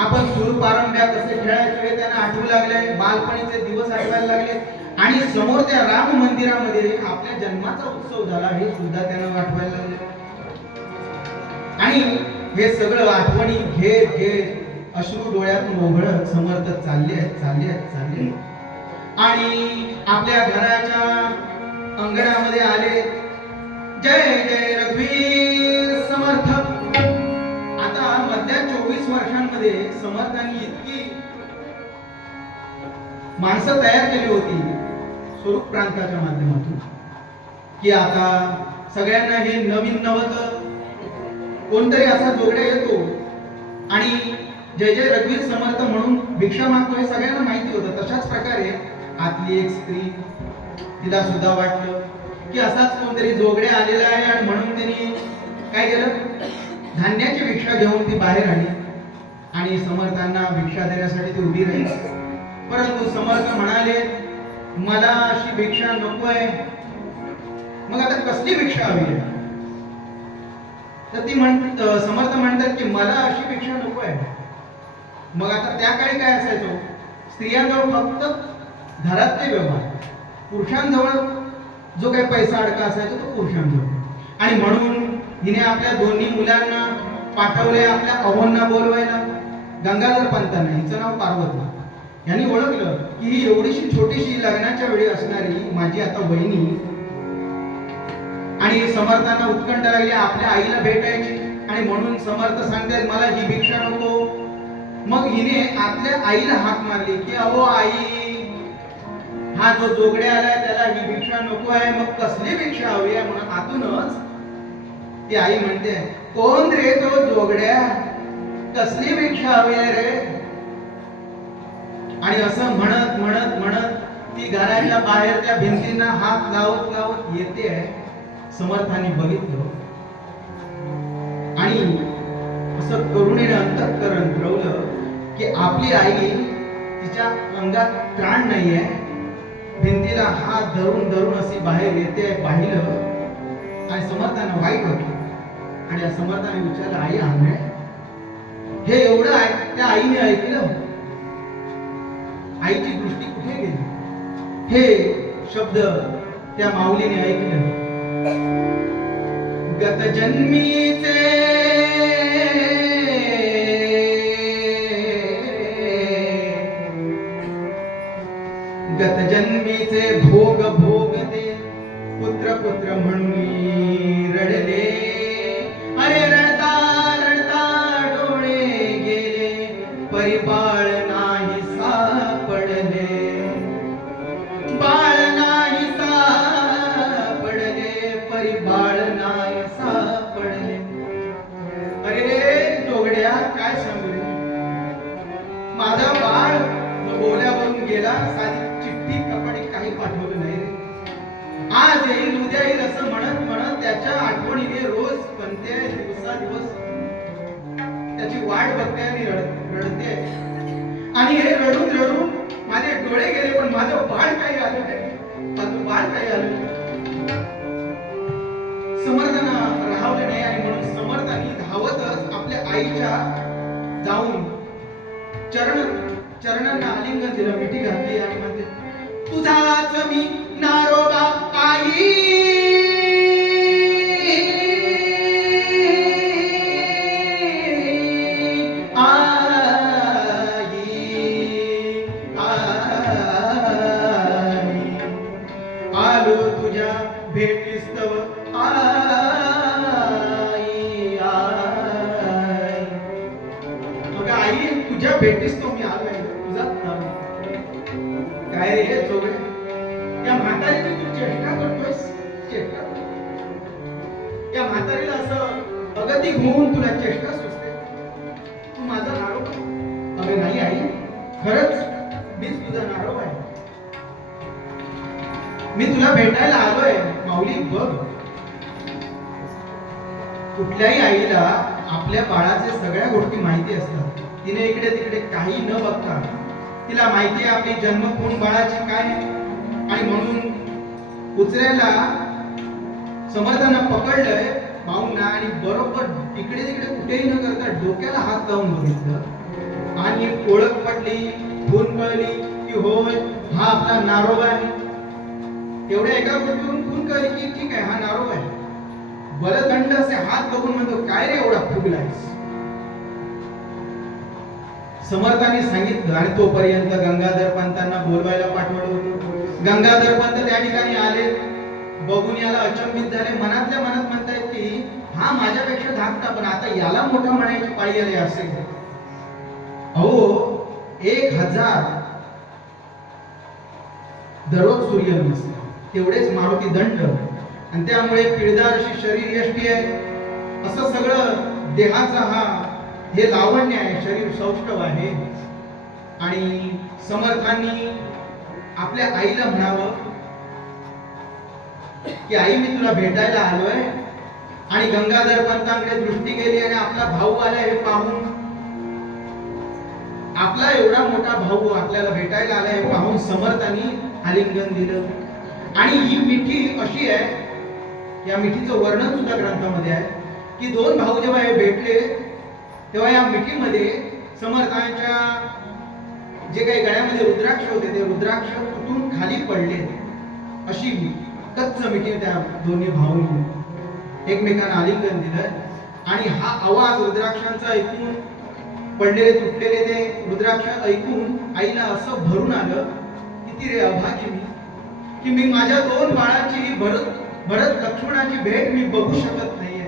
आपण सुरू पारंब्या कसे खेळायचो हे त्यांना आठवू लागले. बालपणीचे दिवस आठवायला लागले. आणि समोर त्या राम मंदिरामध्ये आपल्या जन्माचा उत्सव झाला हे सुद्धा त्यांना आठवायला लागले. आणि हे सगळं आठवणी घेत घेत अश्रू डोळ्यातून ओघळत समर्थ चालले. आणि आपल्या घराच्या अंगणामध्ये आले. आले, जय जय रघुवीर समर्थ. आता मधल्या 24 वर्षांमध्ये समर्थांनी इतकी माणसं तयार केली होती स्वरूप प्रांताच्या माध्यमातून की आता सगळ्यांना हे नवीन नवत कोणतरी असा जोगड्या येतो आणि जय जय रघुवीर समर्थ म्हणून भिक्षा मागतो हे सगळ्यांना माहिती होतं. तशाच प्रकारे आतली एक स्त्री, तिला सुद्धा वाटलं की असाच कोणतरी जोगड्या आलेला आहे आणि म्हणून त्यांनी काय केलं, धान्याची भिक्षा घेऊन ती बाहेर आली आणि समर्थांना भिक्षा देण्यासाठी ती उभी राहिली. परंतु समर्थ म्हणाले, मला अशी भिक्षा नको आहे. मग आता कसली भिक्षा हवी आहे? तर समर्थ म्हणतात की मला अशी भिक्षा नको आहे. मग आता त्या काळी काय असायचं, स्त्रियांजवळ फक्त घरातले व्यवहार, पुरुषांजवळ जो काही पैसा अडका असायचा तो पुरुषांजवळ. आणि म्हणून हिने आपल्या दोन्ही मुलांना पाठवले आपल्या अहोंना बोलवायला. गंगाधर पंतांना, हिचं नाव पार्वती, यांनी ओळखलं की ही एवढीशी छोटीशी लग्नाच्या वेळी असणारी माझी आता वहिनी, आणि समर्थांना उत्कंठ लागली आपल्या आईला भेटायची. आणि म्हणून समर्थ सांगतात मला ही भिक्षा नको. मग हिने आपल्या आईला हाक मारली की अहो आई, हा जो जोगड्या आलाय त्याला ही भिक्षा नको आहे, मग कसली भिक्षा हवी आहे? म्हणून आतूनच ती आई म्हणते, कोण रे तो जोगड्या, कसली भिक्षा हवी आहे रे? आणि असं म्हणत म्हणत म्हणत ती घराच्या बाहेर त्या भिंतींना हात लावत लावत येते. समर्थांनी बघितलं आणि असं करुणेने अंतःकरण फिरवलं की आपली आई, तिच्या अंगात त्राण नाहीये, भिंतीला हात धरून धरून अशी बाहेर येते पाहिलं. आणि समर्थांना वाईट वाटलं आणि समर्थाने विचारलं, आई आणलंय? हे एवढं त्या आईने ऐकलं. आईची दृष्टी कुठे गेली? हे शब्द त्या माऊलीने ऐकले. गत जन्मीचे भोग भोगते, पुत्र पुत्र म्हणून रडले. अरे रडता रडता डोळे गेले, परिबाळ नाही सापडले. बाळ नाही सापडले, परिबाळ नाही सापडले. अरे जोगड्या, काय सांगू रे, माझा बाळ बोल्यावरून गेला, साधी चिठ्ठी कपाडी काही पाठवलं नाही रे. आज येईल उद्या येईल असं म्हणत म्हणत त्याच्या आठवणीने रोज कोणत्या दिवस त्याची वाट बघते आणि रडते. आणि हे रडून रडून माझे डोळे गेले, पण माझं बाळ काही आलं नाही, माझं बाळ काही आलं नाही. समर्थांना राहवलं नाही आणि म्हणून समर्थांनी धावतच आपल्या आईच्या जाऊन चरणांना आलिंगन दिलं, मिठी घातली आणि म्हणते, तुझाच मी नारोबा आई. आलो तुझ्या भेटीस्तव आई. अगं आई, तुझ्या भेटीस्तव मी आलोय, तुझा काय रे जोगड्या, या म्हातारीची तू चेष्टा करतोयस? चेष्टा? या म्हातारीला असं अगती घेऊन तुला चेष्टा सुचते? तू माझा नारोब? अगं नाही आई, खरंच मीच तुझा नारोब आहे. मी तुला भेटायला आलोय. माऊली बघ, कुठल्याही आईला आपल्या बाळाचे सगळ्या गोष्टी माहिती असतात. तिने इकडे तिकडे काही न बघता तिला माहिती आहे आपली जन्मखून बाळाची काय, आणि म्हणून उचलायला समर्थांना पकडलंय माऊंना आणि बरोबर इकडे तिकडे कुठेही न करता डोक्याला हात लावून बघितलं आणि ओळख पडली, खून कळली की होय हा आपला नारोब आहे. एवढ्या एका गोष्टीवरून खून कळली की ठीक आहे हा नारोब आहे. बलदंड असे हात बघून म्हणतो, काय रे एवढा फुगलायस? समर्थांनी सांगितलं आणि तोपर्यंत गंगाधर पंतांना बोलवायला पाठवलं होतं. गंगाधर पंत त्या ठिकाणी आले. बघून याला झाले, मनातल्या मनात म्हणतायत की हा माझ्यापेक्षा धाकटा, पण आता याला मोठा म्हणायची पाळी आली असेल. अहो 1000 दररोज सूर्यनमस्कार, तेवढेच मारुती दंड, आणि त्यामुळे पिळदार अशी शरीर यष्टी आहे. असं सगळं देहाचा हा हे लावण्य आहे, शरीर सौष्ठव आहे. आणि समर्थांनी आपल्या आईला म्हणावं की आई मी तुला भेटायला आलोय. आणि गंगाधर पंतांकडे दृष्टी गेली आणि आपला भाऊ आला हे पाहून, आपला एवढा मोठा भाऊ आपल्याला भेटायला आला हे पाहून समर्थांनी आलिंगन दिलं. आणि ही मिठी अशी आहे, या मिठीचं वर्णन सुद्धा ग्रंथामध्ये आहे की दोन भाऊ जेव्हा हे भेटले तेव्हा या मिठीमध्ये समर्थांच्या जे काही गळ्यामध्ये रुद्राक्ष होते ते रुद्राक्ष तुटून खाली पडले. अशी कच्च मिठी त्या दोन्ही भाऊंनी एकमेकांना आलिंगन दिलं. आणि हा आवाज रुद्राक्षांचा ऐकून, पडलेले तुटलेले ते रुद्राक्ष ऐकून आईला असं भरून आलं, किती रे अभागी मी, की मी माझ्या दोन बाळांची भरत लक्ष्मणाची भेट मी बघू शकत नाहीये,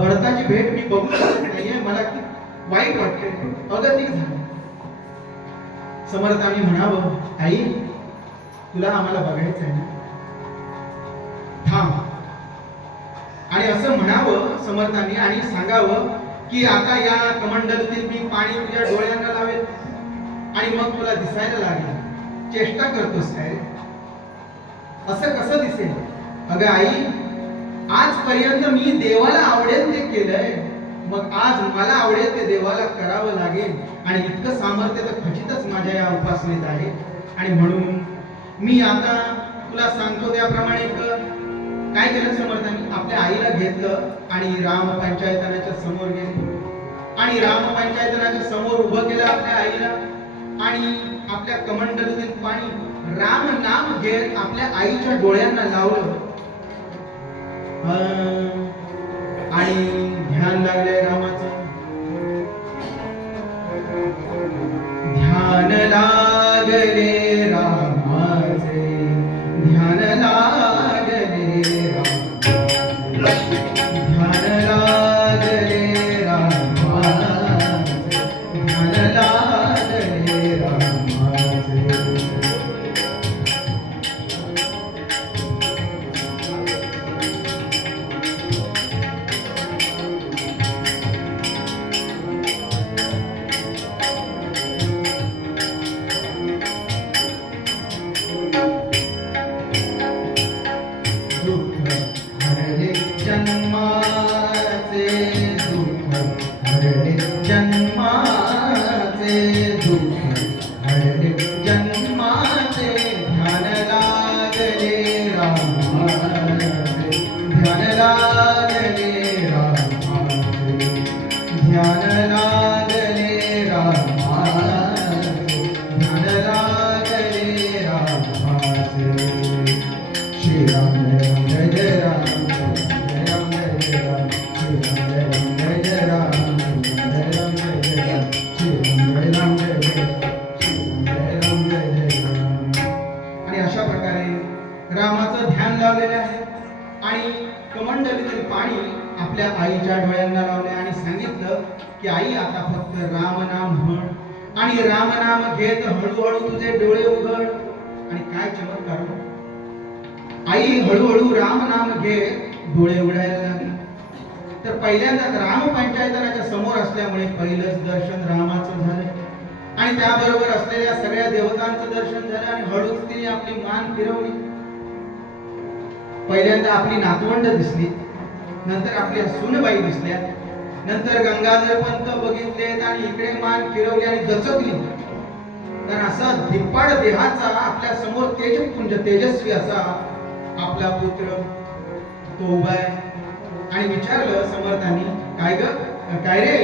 भरताची भेट मी बघू शकत नाहीये, मला खूप वाईट वाटते, अगतिक झालं. समर्थांनी म्हणावं आई तुला आम्हाला बघायचं आहे ना, थांब. आणि असं म्हणावं समर्थांनी आणि सांगावं की आता या कमंडलूतील मी पाणी तुझ्या डोळ्यांना लावेल आणि मग तुला दिसायला लागेल. चेष्टा करतोस काय? असं कसं दिसेल? अगं आई, आजपर्यंत मी देवाला आवडेल ते केलंय, मग आज मला आवडेल ते देवाला करावं लागेल. आणि इतकं सामर्थ्य तर खचितच माझ्या या उपासनेत आहे. आणि म्हणून मी आता तुला सांगतो त्याप्रमाणे काय केलं समर्थांनी, आपल्या आईला घेतलं आणि राम पंचायतनाच्या समोर गेले. आणि राम पंचायतनाच्या समोर उभं केलं आपल्या आईला. आणि आपल्या कमंडलूतील पाणी राम नाम घेत आपल्या आईच्या डोळ्यांना लावलं. आणि ध्यान लागलंय रामाचं, ध्यान लागले रामाचे, ध्यान लागले रामाचे, ध्यान लागले रामाचे, ध्यान लागले रामाचे. रामाचं ध्यान लावलेलं आहे. आणि कमंडलीतील पाणी आपल्या आईच्या डोळ्यांना लावले आणि सांगितलं की आई आता फक्त राम नाम म्हण. आणि राम नाम घेत हळूहळू तुझे डोळे उघड. आणि काय चमत्कार, आई हळूहळू राम नाम घेत डोळे उघडायला लागली. तर पहिल्यांदा राम पंचायतनाच्या समोर असल्यामुळे पहिलंच दर्शन रामाचं झालं. आणि त्याबरोबर असलेल्या सगळ्या देवतांचं दर्शन झालं. आणि हळूच तिने आपली मान फिरवली. पहिल्यांदा आपली नातवंड दिसली, नंतर आपल्या सुनबाई दिसल्या, नंतर गंगाधर पंत बघितलेत आणि इकडे मान फिरवली आणि दचकली. कारण असा धिप्पाड देहाचा आपल्या समोर तेजपुंज तेजस्वी असा आपला पुत्र तो उभा आहे. आणि विचारलं समर्थांनी, काय ग, काय रे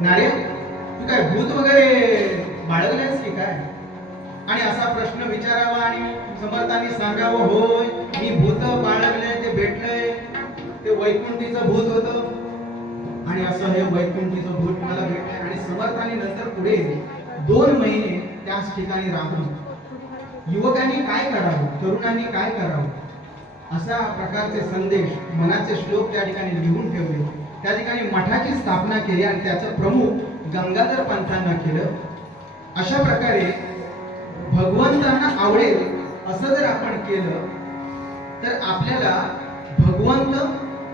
नारे, तू काय भूत वगैरे बाळगलेस की काय? आणि असा प्रश्न विचारावा आणि समर्थांनी सांगावं, होय मी भूत बाळगले, ते भेटलंय, ते वैकुंठीचं भूत होतं. आणि असं हे वैकुंठीचं भूत मला भेटलंय. आणि समर्थांनी नंतर पुढे 2 महिने त्याच ठिकाणी राहून युवकांनी काय करावं, तरुणांनी काय करावं, अशा प्रकारचे संदेश, मनाचे श्लोक त्या ठिकाणी लिहून ठेवले. त्या ठिकाणी मठाची स्थापना केली आणि त्याचं प्रमुख गंगाधर पंथांना केलं. अशा प्रकारे भगवंतांना आवडेल असं जर आपण केलं तर आपल्याला भगवंत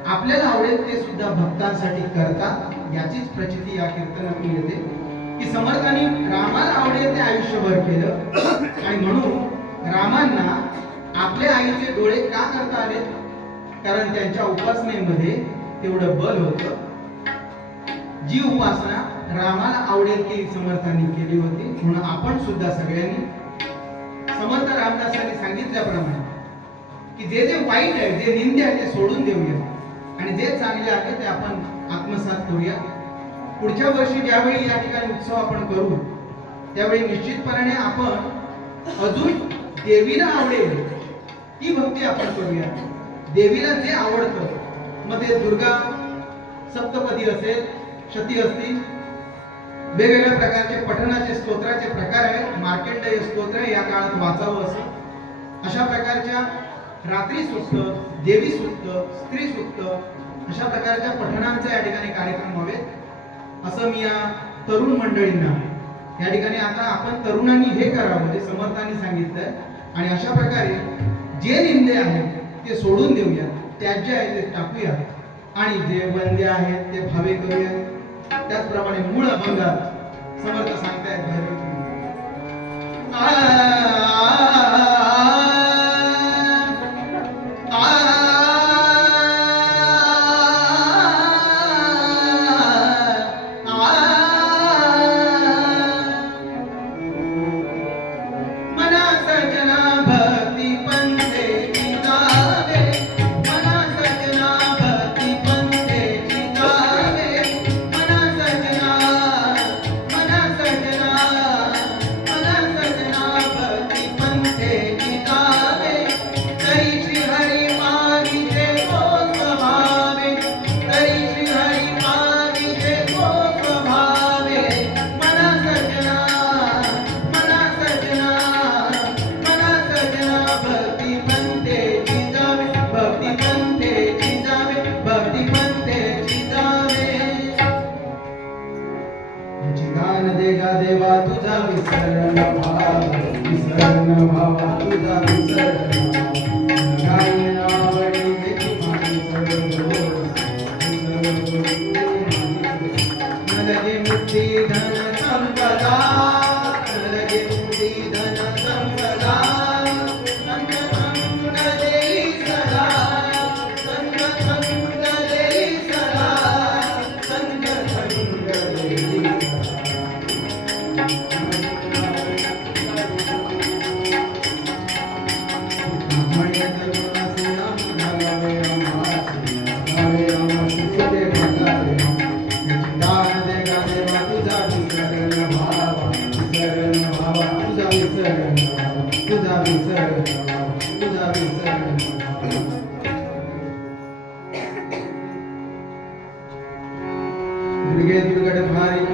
आपल्याला आवडेल ते सुद्धा भक्तांसाठी करतात. याचीच प्रचिती या कीर्तनातून येते की समर्थांनी रामाला आवडेल ते आयुष्यभर केलं आणि म्हणून रामांना आपल्या आईचे डोळे का करता आले? कारण त्यांच्या उपासनेमध्ये तेवढं बल होतं. जी उपासना रामाला आवडेल ती समर्थांनी केली होती. म्हणून आपण सुद्धा सगळ्यांनी समर्थ रामदासांनी सांगितल्याप्रमाणे की जे जे वाईट आहे, जे निंदे आहे ते सोडून देऊया आणि जे चांगले आहे ते आपण आत्मसात करूया. पुढच्या वर्षी ज्यावेळी या ठिकाणी उत्सव आपण करू त्यावेळी निश्चितपणे आपण अजून देवीला आवडेल ती भक्ती आपण करूया. देवीला जे आवडतं, मग ते दुर्गा सप्तपदी असेल, शती असतील, वेगवेगळ्या प्रकारचे पठणाचे स्तोत्राचे प्रकार आहेत. मार्कंडेय स्तोत्र या काळात वाचावं असं, अशा प्रकारच्या रात्री सूक्त, देवी सूक्त, स्त्री सूक्त अशा प्रकारच्या पठणांचा या ठिकाणी कार्यक्रम व्हावेत असं मी या तरुण मंडळींना या ठिकाणी आता आपण तरुणांनी हे करावं जे समर्थांनी सांगितलंय. आणि अशा प्रकारे जे निंदे आहेत ते सोडून देऊया, त्याज्य आहे ते टाकूया आणि जे वंद्य आहेत ते भावे करूया. त्याचप्रमाणे मूळ अभंगात समर्थ सांगतायत देवा तुझा विसरण भावा तुझा विसरण लगे मुक्ती धन संपदा, लगे मुक्ती धन संपदा, संग संग देई सदा, संग संग देई सदा, संग संग देई दुर्गे दुर्गट भारी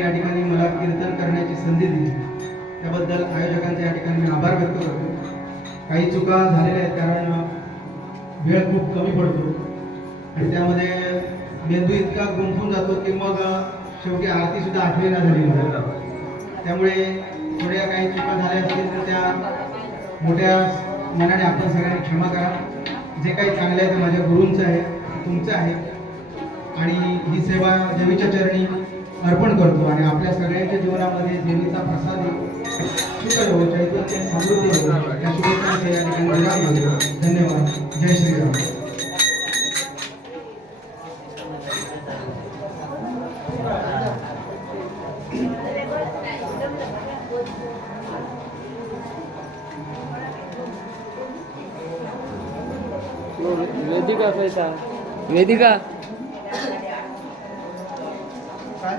या ठिकाणी मला कीर्तन करण्याची संधी दिली त्याबद्दल आयोजकांचे या ठिकाणी मी आभार व्यक्त करतो. काही चुका झालेल्या आहेत कारण वेळ खूप कमी पडतो आणि त्यामध्ये मेंदू इतका गुंफून जातो की मग शेवटी आरती सुद्धा आठवेना झाली मला. त्यामुळे थोड्या काही चुका झाल्या असतील तर त्या मोठ्या मनाने आपण सगळ्यांनी क्षमा करा. जे काही चांगलं आहे ते माझ्या गुरूंचं आहे, तुमचं आहे आणि ही सेवा देवीच्या चरणी अर्पण करतो आणि आपल्या सगळ्यांच्या जीवनामध्ये देवीचा प्रसाद सुखद हो, चैतन्य समृद्धी हो या शुभेच्छा या ठिकाणी दिल्या. धन्यवाद. जय श्रीराम. वेदिका कैसा वेदिका